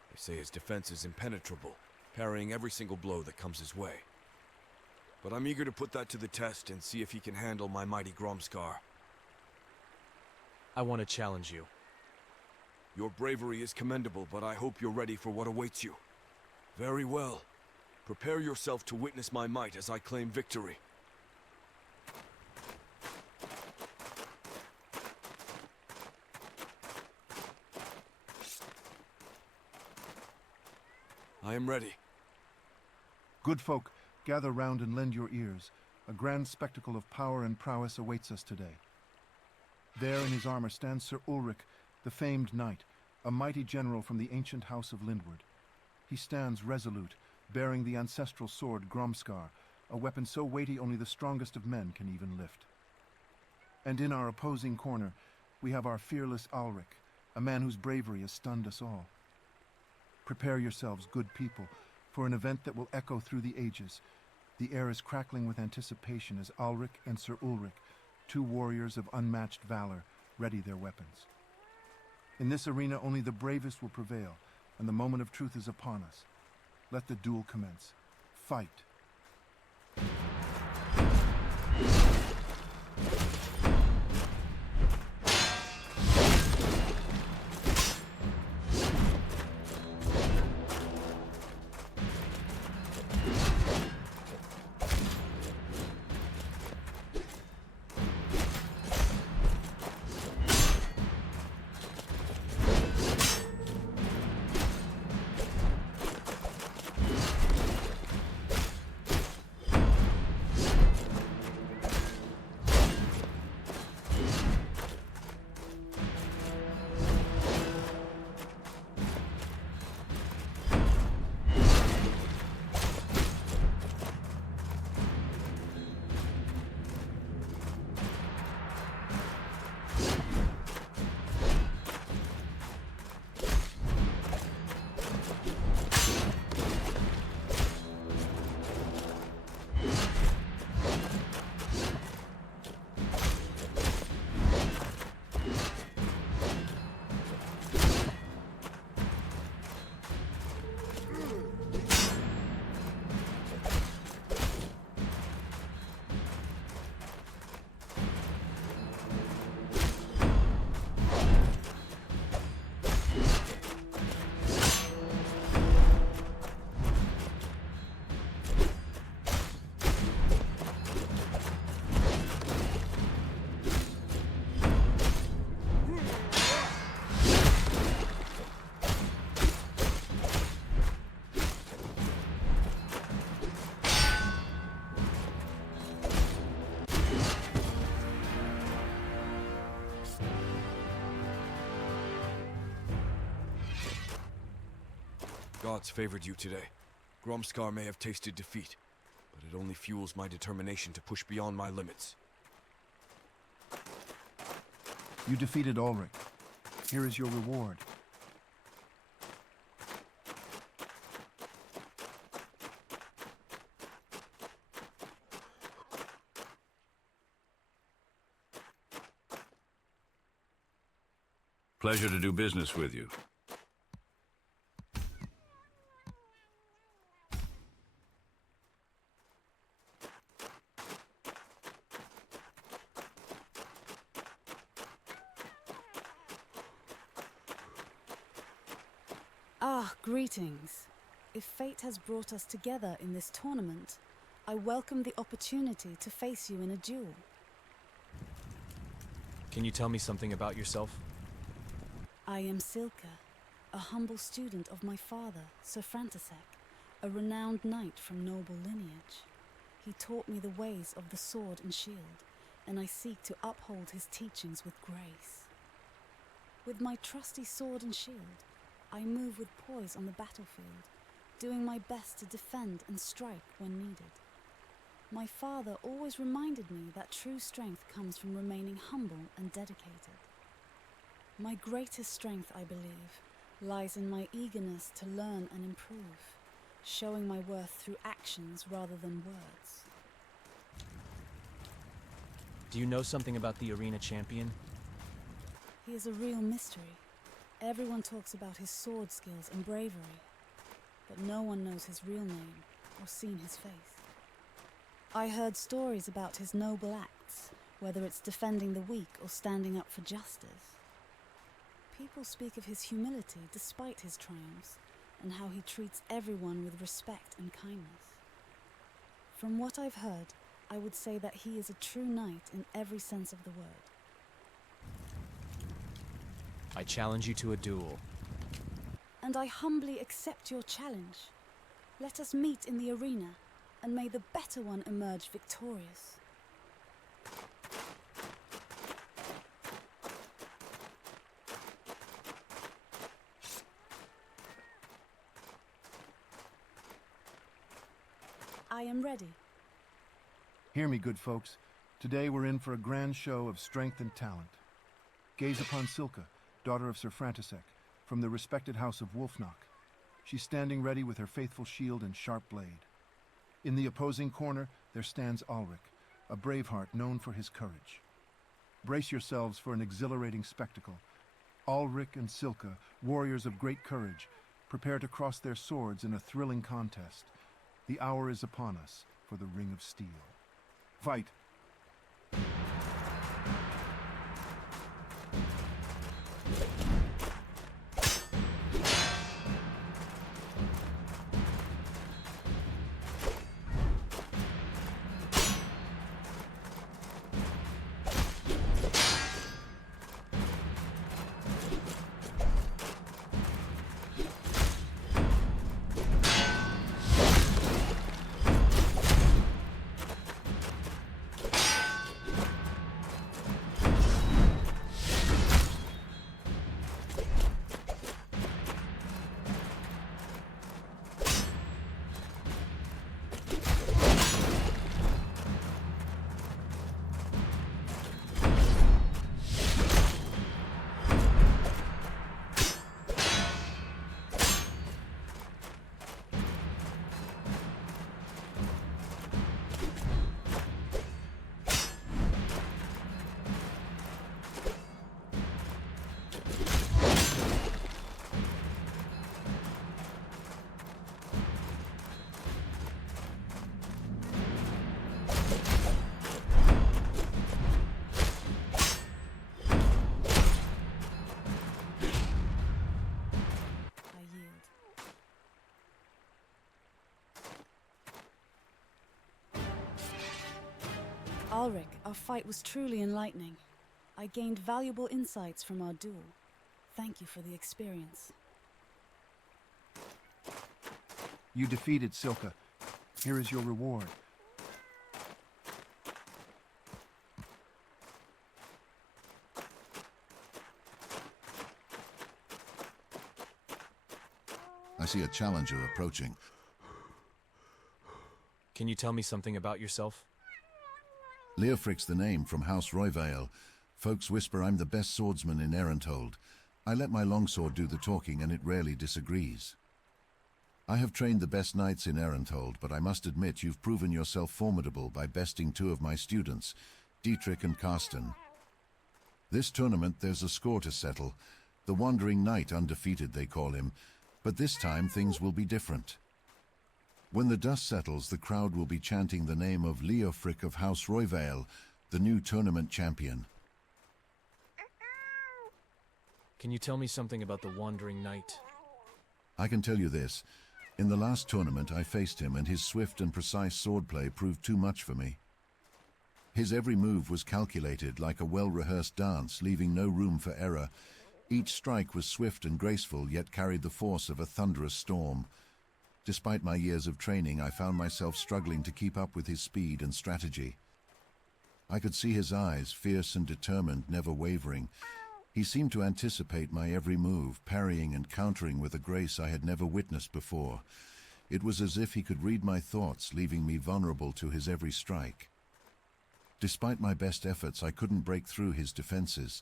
They say his defense is impenetrable, parrying every single blow that comes his way. But I'm eager to put that to the test and see if he can handle my mighty Gromskar. I want to challenge you. Your bravery is commendable, but I hope you're ready for what awaits you. Very well. Prepare yourself to witness my might as I claim victory. I am ready. Good folk, gather round and lend your ears. A grand spectacle of power and prowess awaits us today. There in his armor stands Sir Ulrich, the famed knight, a mighty general from the ancient house of Lindward. He stands resolute, bearing the ancestral sword Gromskar, a weapon so weighty only the strongest of men can even lift. And in our opposing corner, we have our fearless Alric, a man whose bravery has stunned us all. Prepare yourselves, good people, for an event that will echo through the ages. The air is crackling with anticipation as Alric and Sir Ulrich, 2 warriors of unmatched valor, ready their weapons. In this arena, only the bravest will prevail, and the moment of truth is upon us. Let the duel commence. Fight. gods favored you today. Gromskar may have tasted defeat, but it only fuels my determination to push beyond my limits. You defeated Ulrich. Here is your reward. Pleasure to do business with you. Ah, greetings. If fate has brought us together in this tournament, I welcome the opportunity to face you in a duel. Can you tell me something about yourself? I am Silka, a humble student of my father, Sir Frantisek, a renowned knight from noble lineage. He taught me the ways of the sword and shield, and I seek to uphold his teachings with grace. With my trusty sword and shield, I move with poise on the battlefield, doing my best to defend and strike when needed. My father always reminded me that true strength comes from remaining humble and dedicated. My greatest strength, I believe, lies in my eagerness to learn and improve, showing my worth through actions rather than words. Do you know something about the arena champion? He is a real mystery. Everyone talks about his sword skills and bravery, but no one knows his real name or seen his face. I heard stories about his noble acts, whether it's defending the weak or standing up for justice. People speak of his humility despite his triumphs, and how he treats everyone with respect and kindness. From what I've heard, I would say that he is a true knight in every sense of the word. I challenge you to a duel. And I humbly accept your challenge. Let us meet in the arena, and may the better one emerge victorious. I am ready. Hear me, good folks. Today we're in for a grand show of strength and talent. Gaze upon Silka, daughter of Sir Frantisek, from the respected house of Wulfnock. She's standing ready with her faithful shield and sharp blade. In the opposing corner, there stands Ulrich, a braveheart known for his courage. Brace yourselves for an exhilarating spectacle. Ulrich and Silka, warriors of great courage, prepare to cross their swords in a thrilling contest. The hour is upon us for the Ring of Steel. Fight! Ulrich, our fight was truly enlightening. I gained valuable insights from our duel. Thank you for the experience. You defeated Silka. Here is your reward. I see a challenger approaching. Can you tell me something about yourself? Leofric's the name from House Royvale. Folks whisper I'm the best swordsman in Erenthold. I let my longsword do the talking and it rarely disagrees. I have trained the best knights in Erenthold, but I must admit you've proven yourself formidable by besting two of my students, Dietrich and Karsten. This tournament there's a score to settle. The Wandering Knight undefeated, they call him, but this time things will be different. When the dust settles, the crowd will be chanting the name of Leofric of House Royvale, the new tournament champion. Can you tell me something about the Wandering Knight? I can tell you this. In the last tournament I faced him, and his swift and precise swordplay proved too much for me. His every move was calculated like a well-rehearsed dance, leaving no room for error. Each strike was swift and graceful, yet carried the force of a thunderous storm. Despite my years of training, I found myself struggling to keep up with his speed and strategy. I could see his eyes, fierce and determined, never wavering. He seemed to anticipate my every move, parrying and countering with a grace I had never witnessed before. It was as if he could read my thoughts, leaving me vulnerable to his every strike. Despite my best efforts, I couldn't break through his defenses.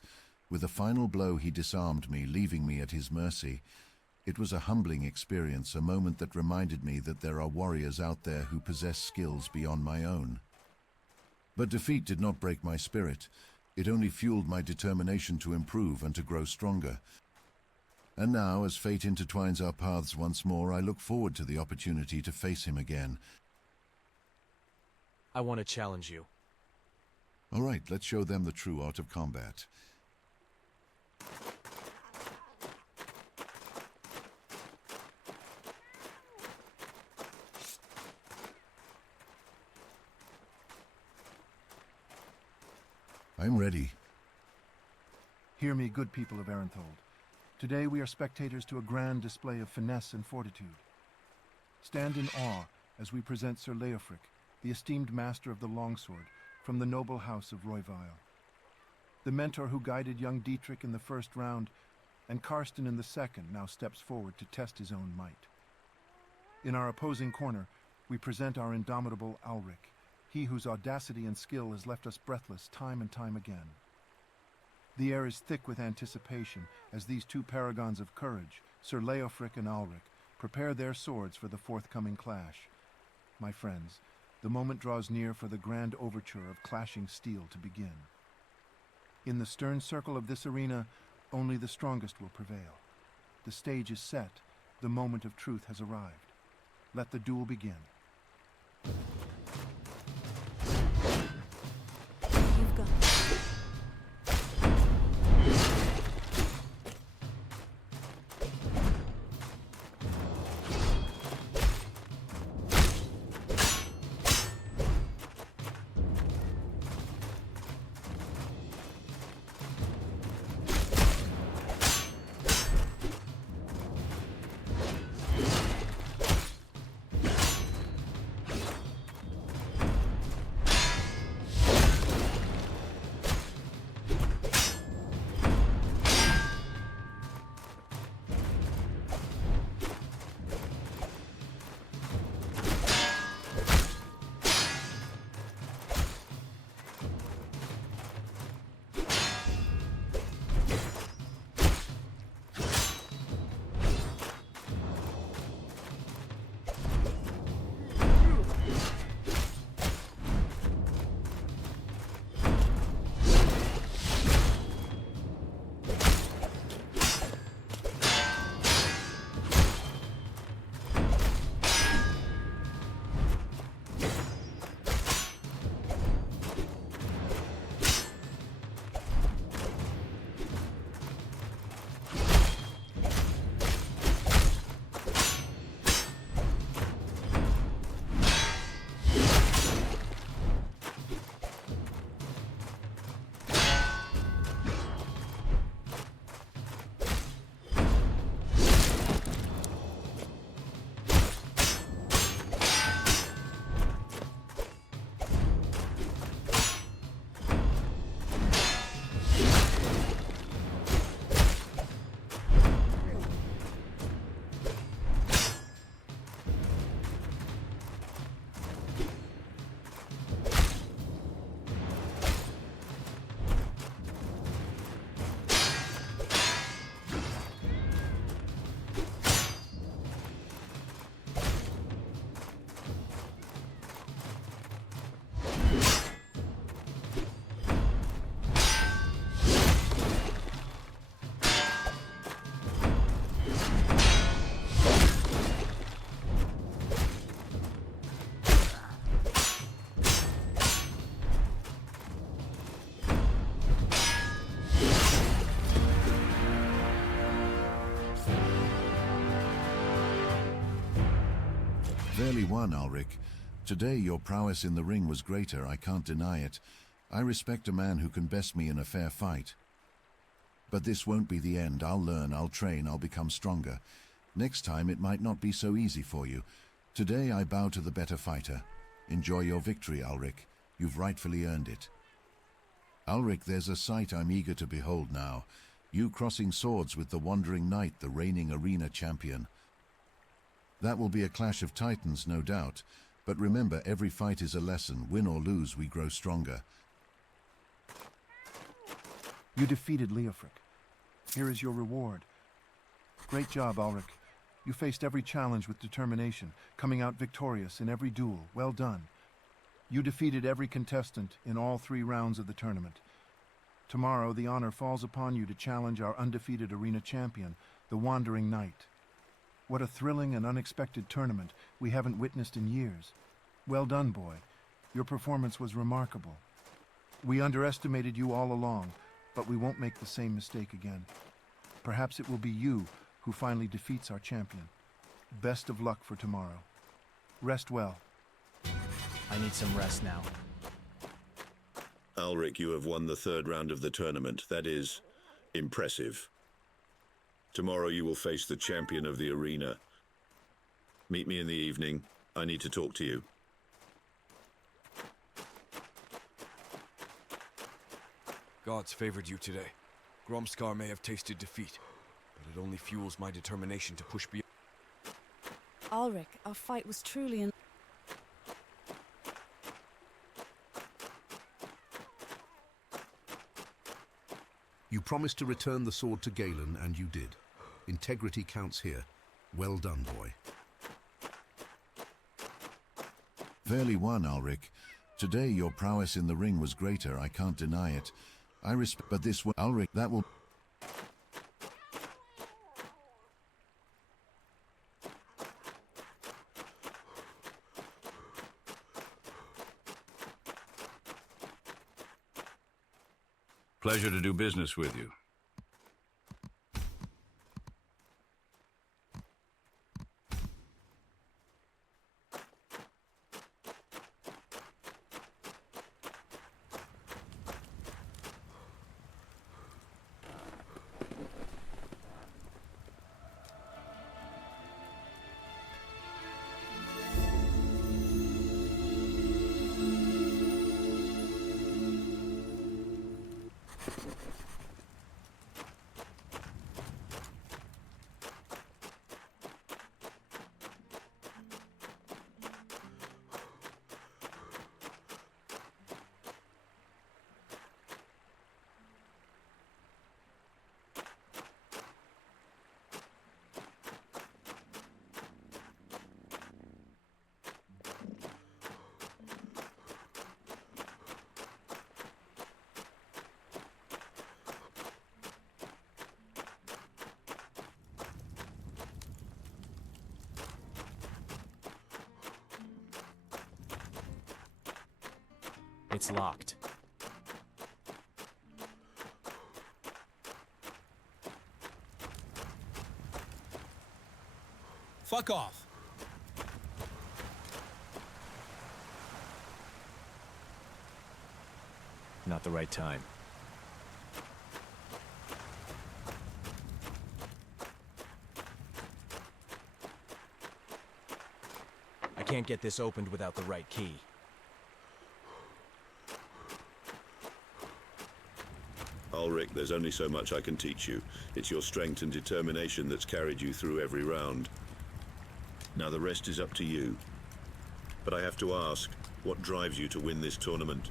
With a final blow, he disarmed me, leaving me at his mercy. It was a humbling experience, a moment that reminded me that there are warriors out there who possess skills beyond my own. But defeat did not break my spirit. It only fueled my determination to improve and to grow stronger. And now, as fate intertwines our paths once more, I look forward to the opportunity to face him again. I want to challenge you. All right, let's show them the true art of combat. I'm ready. Hear me, good people of Erenthold. Today we are spectators to a grand display of finesse and fortitude. Stand in awe as we present Sir Leofric, the esteemed master of the longsword, from the noble house of Royvale. The mentor who guided young Dietrich in the first round, and Karsten in the second, now steps forward to test his own might. In our opposing corner, we present our indomitable Ulrich, he whose audacity and skill has left us breathless time and time again. The air is thick with anticipation as these two paragons of courage, Sir Leofric and Ulrich, prepare their swords for the forthcoming clash. My friends, the moment draws near for the grand overture of clashing steel to begin. In the stern circle of this arena, only the strongest will prevail. The stage is set, the moment of truth has arrived. Let the duel begin. You've got this. Fairly won, Ulrich. Today your prowess in the ring was greater, I can't deny it. I respect a man who can best me in a fair fight. But this won't be the end. I'll learn, I'll train, I'll become stronger. Next time it might not be so easy for you. Today I bow to the better fighter. Enjoy your victory, Ulrich. You've rightfully earned it. Ulrich, there's a sight I'm eager to behold now. You crossing swords with the Wandering Knight, the reigning arena champion. That will be a clash of titans, no doubt. But remember, every fight is a lesson. Win or lose, we grow stronger. You defeated Leofric. Here is your reward. Great job, Ulrich. You faced every challenge with determination, coming out victorious in every duel. Well done. You defeated every contestant in all 3 rounds of the tournament. Tomorrow, the honor falls upon you to challenge our undefeated arena champion, the Wandering Knight. What a thrilling and unexpected tournament we haven't witnessed in years. Well done, boy. Your performance was remarkable. We underestimated you all along, but we won't make the same mistake again. Perhaps it will be you who finally defeats our champion. Best of luck for tomorrow. Rest well. I need some rest now. Ulrich, you have won the 3rd round of the tournament. That is impressive. Tomorrow you will face the champion of the arena. Meet me in the evening. I need to talk to you. Gods favored you today. Gromskar may have tasted defeat, but it only fuels my determination to push beyond. Ulrich, our fight was truly an... You promised to return the sword to Galen, and you did. Integrity counts here. Well done, boy. Fairly won, Ulrich. Today your prowess in the ring was greater, I can't deny it. I respect, but this will... Ulrich, that will... Pleasure to do business with you. It's locked. Fuck off. Not the right time. I can't get this opened without the right key. Ulrich, there's only so much I can teach you. It's your strength and determination that's carried you through every round. Now the rest is up to you. But I have to ask, what drives you to win this tournament?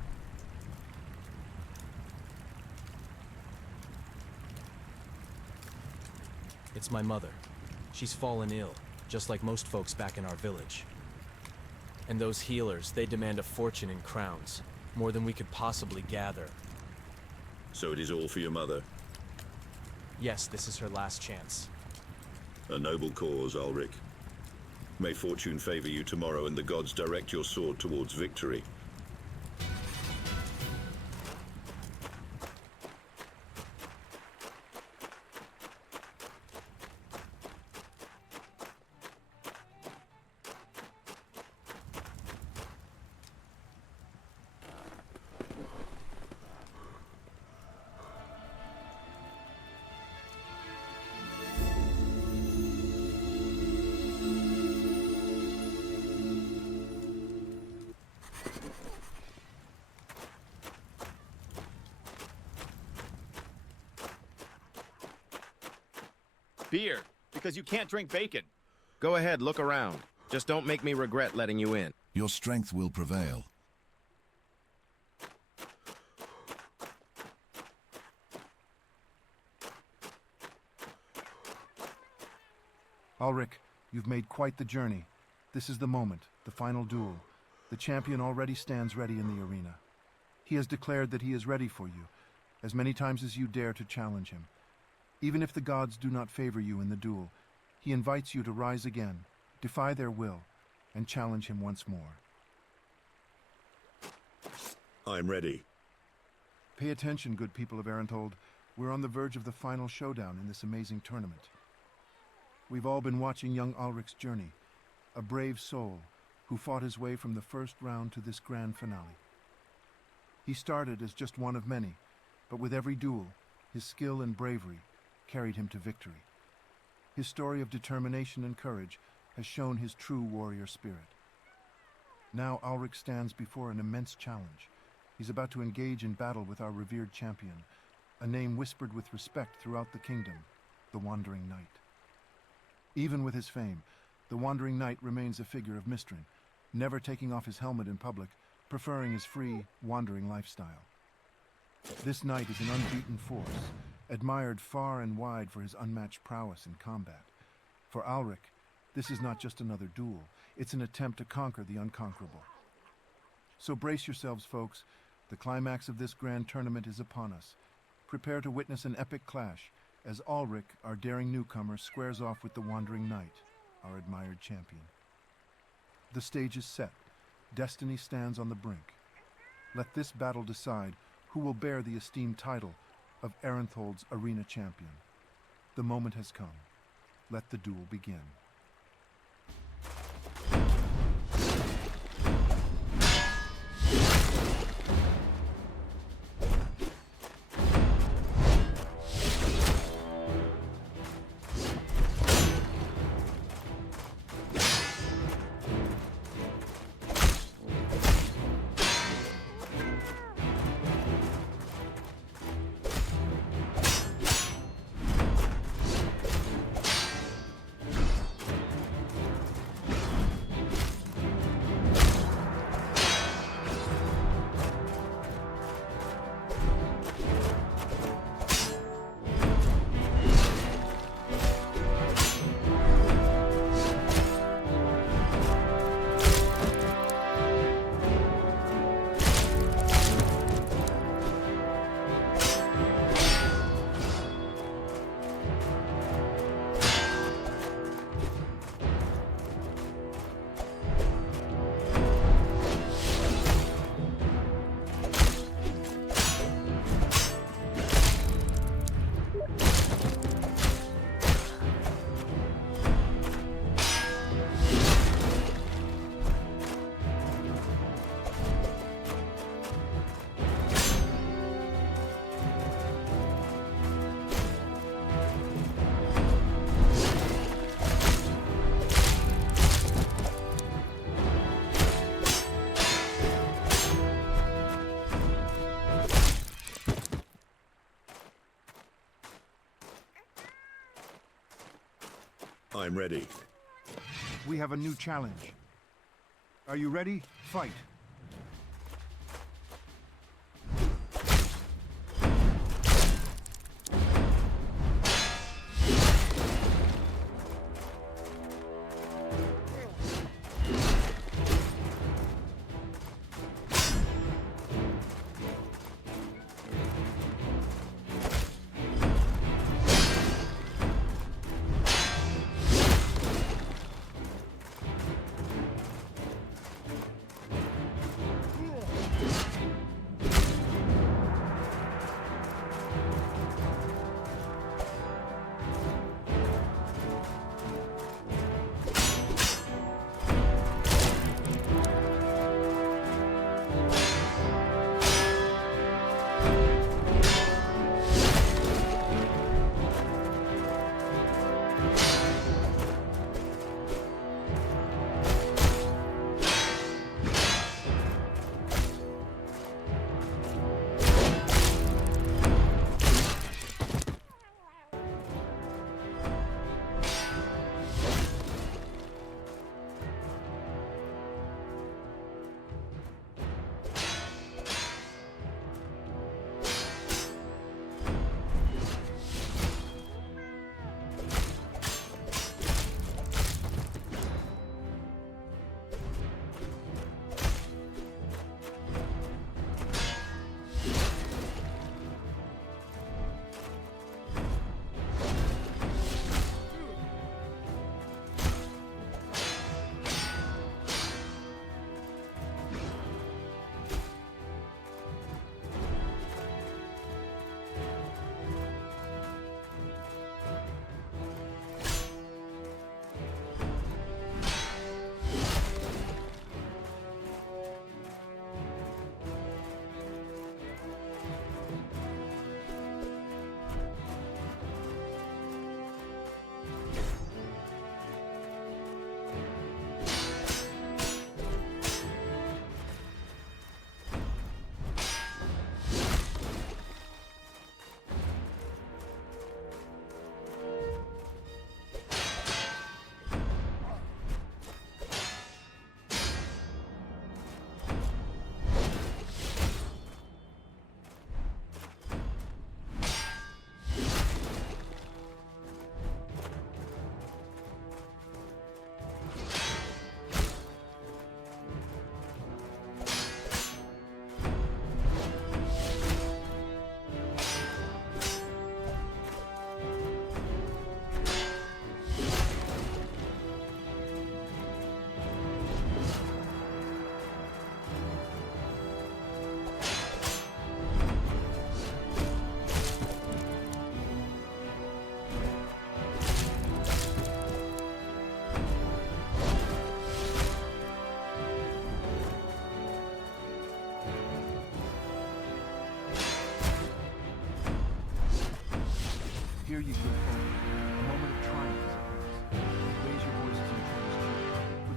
It's my mother. She's fallen ill, just like most folks back in our village. And those healers, they demand a fortune in crowns, more than we could possibly gather. So it is all for your mother? Yes, this is her last chance. A noble cause, Ulrich. May fortune favor you tomorrow and the gods direct your sword towards victory. beer, because you can't drink bacon. Go ahead, look around. Just don't make me regret letting you in. Your strength will prevail. Ulrich, you've made quite the journey. This is the moment, the final duel. The champion already stands ready in the arena. He has declared that he is ready for you, as many times as you dare to challenge him. Even if the gods do not favor you in the duel, he invites you to rise again, defy their will, and challenge him once more. I'm ready. Pay attention, good people of Arenthold. We're on the verge of the final showdown in this amazing tournament. We've all been watching young Ulrich's journey, a brave soul who fought his way from the first round to this grand finale. He started as just one of many, but with every duel, his skill and bravery carried him to victory. His story of determination and courage has shown his true warrior spirit. Now Ulrich stands before an immense challenge. He's about to engage in battle with our revered champion, a name whispered with respect throughout the kingdom, the Wandering Knight. Even with his fame, the Wandering Knight remains a figure of mystery, never taking off his helmet in public, preferring his free, wandering lifestyle. This knight is an unbeaten force, admired far and wide for his unmatched prowess in combat. For Ulrich, this is not just another duel, it's an attempt to conquer the unconquerable. So brace yourselves, folks. The climax of this grand tournament is upon us. Prepare to witness an epic clash as Ulrich, our daring newcomer, squares off with the Wandering Knight, our admired champion. The stage is set. Destiny stands on the brink. Let this battle decide who will bear the esteemed title of Arenthold's arena champion. The moment has come. Let the duel begin. I'm ready. We have a new challenge. Are you ready? Fight.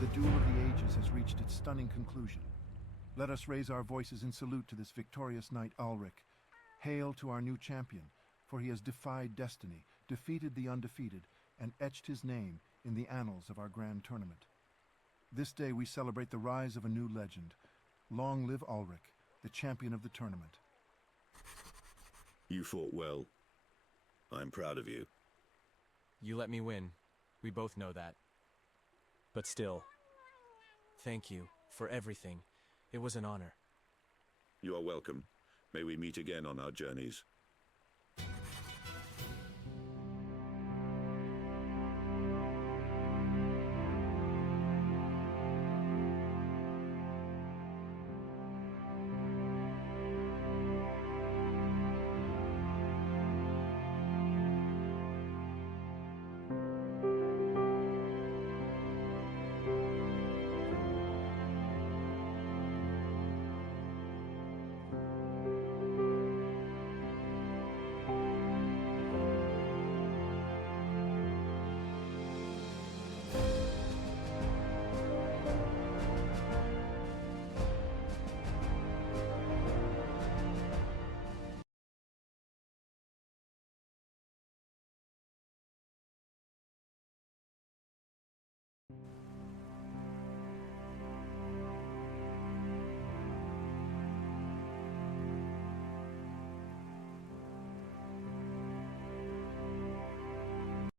duel of the ages has reached its stunning conclusion. Let us raise our voices in salute to this victorious knight Ulrich. Hail to our new champion, for he has defied destiny, defeated the undefeated, and etched his name in the annals of our grand tournament. This day we celebrate the rise of a new legend. Long live Ulrich, the champion of the tournament. You fought well. I'm proud of you. You let me win. We both know that. But still, thank you for everything. It was an honor. You are welcome. May we meet again on our journeys.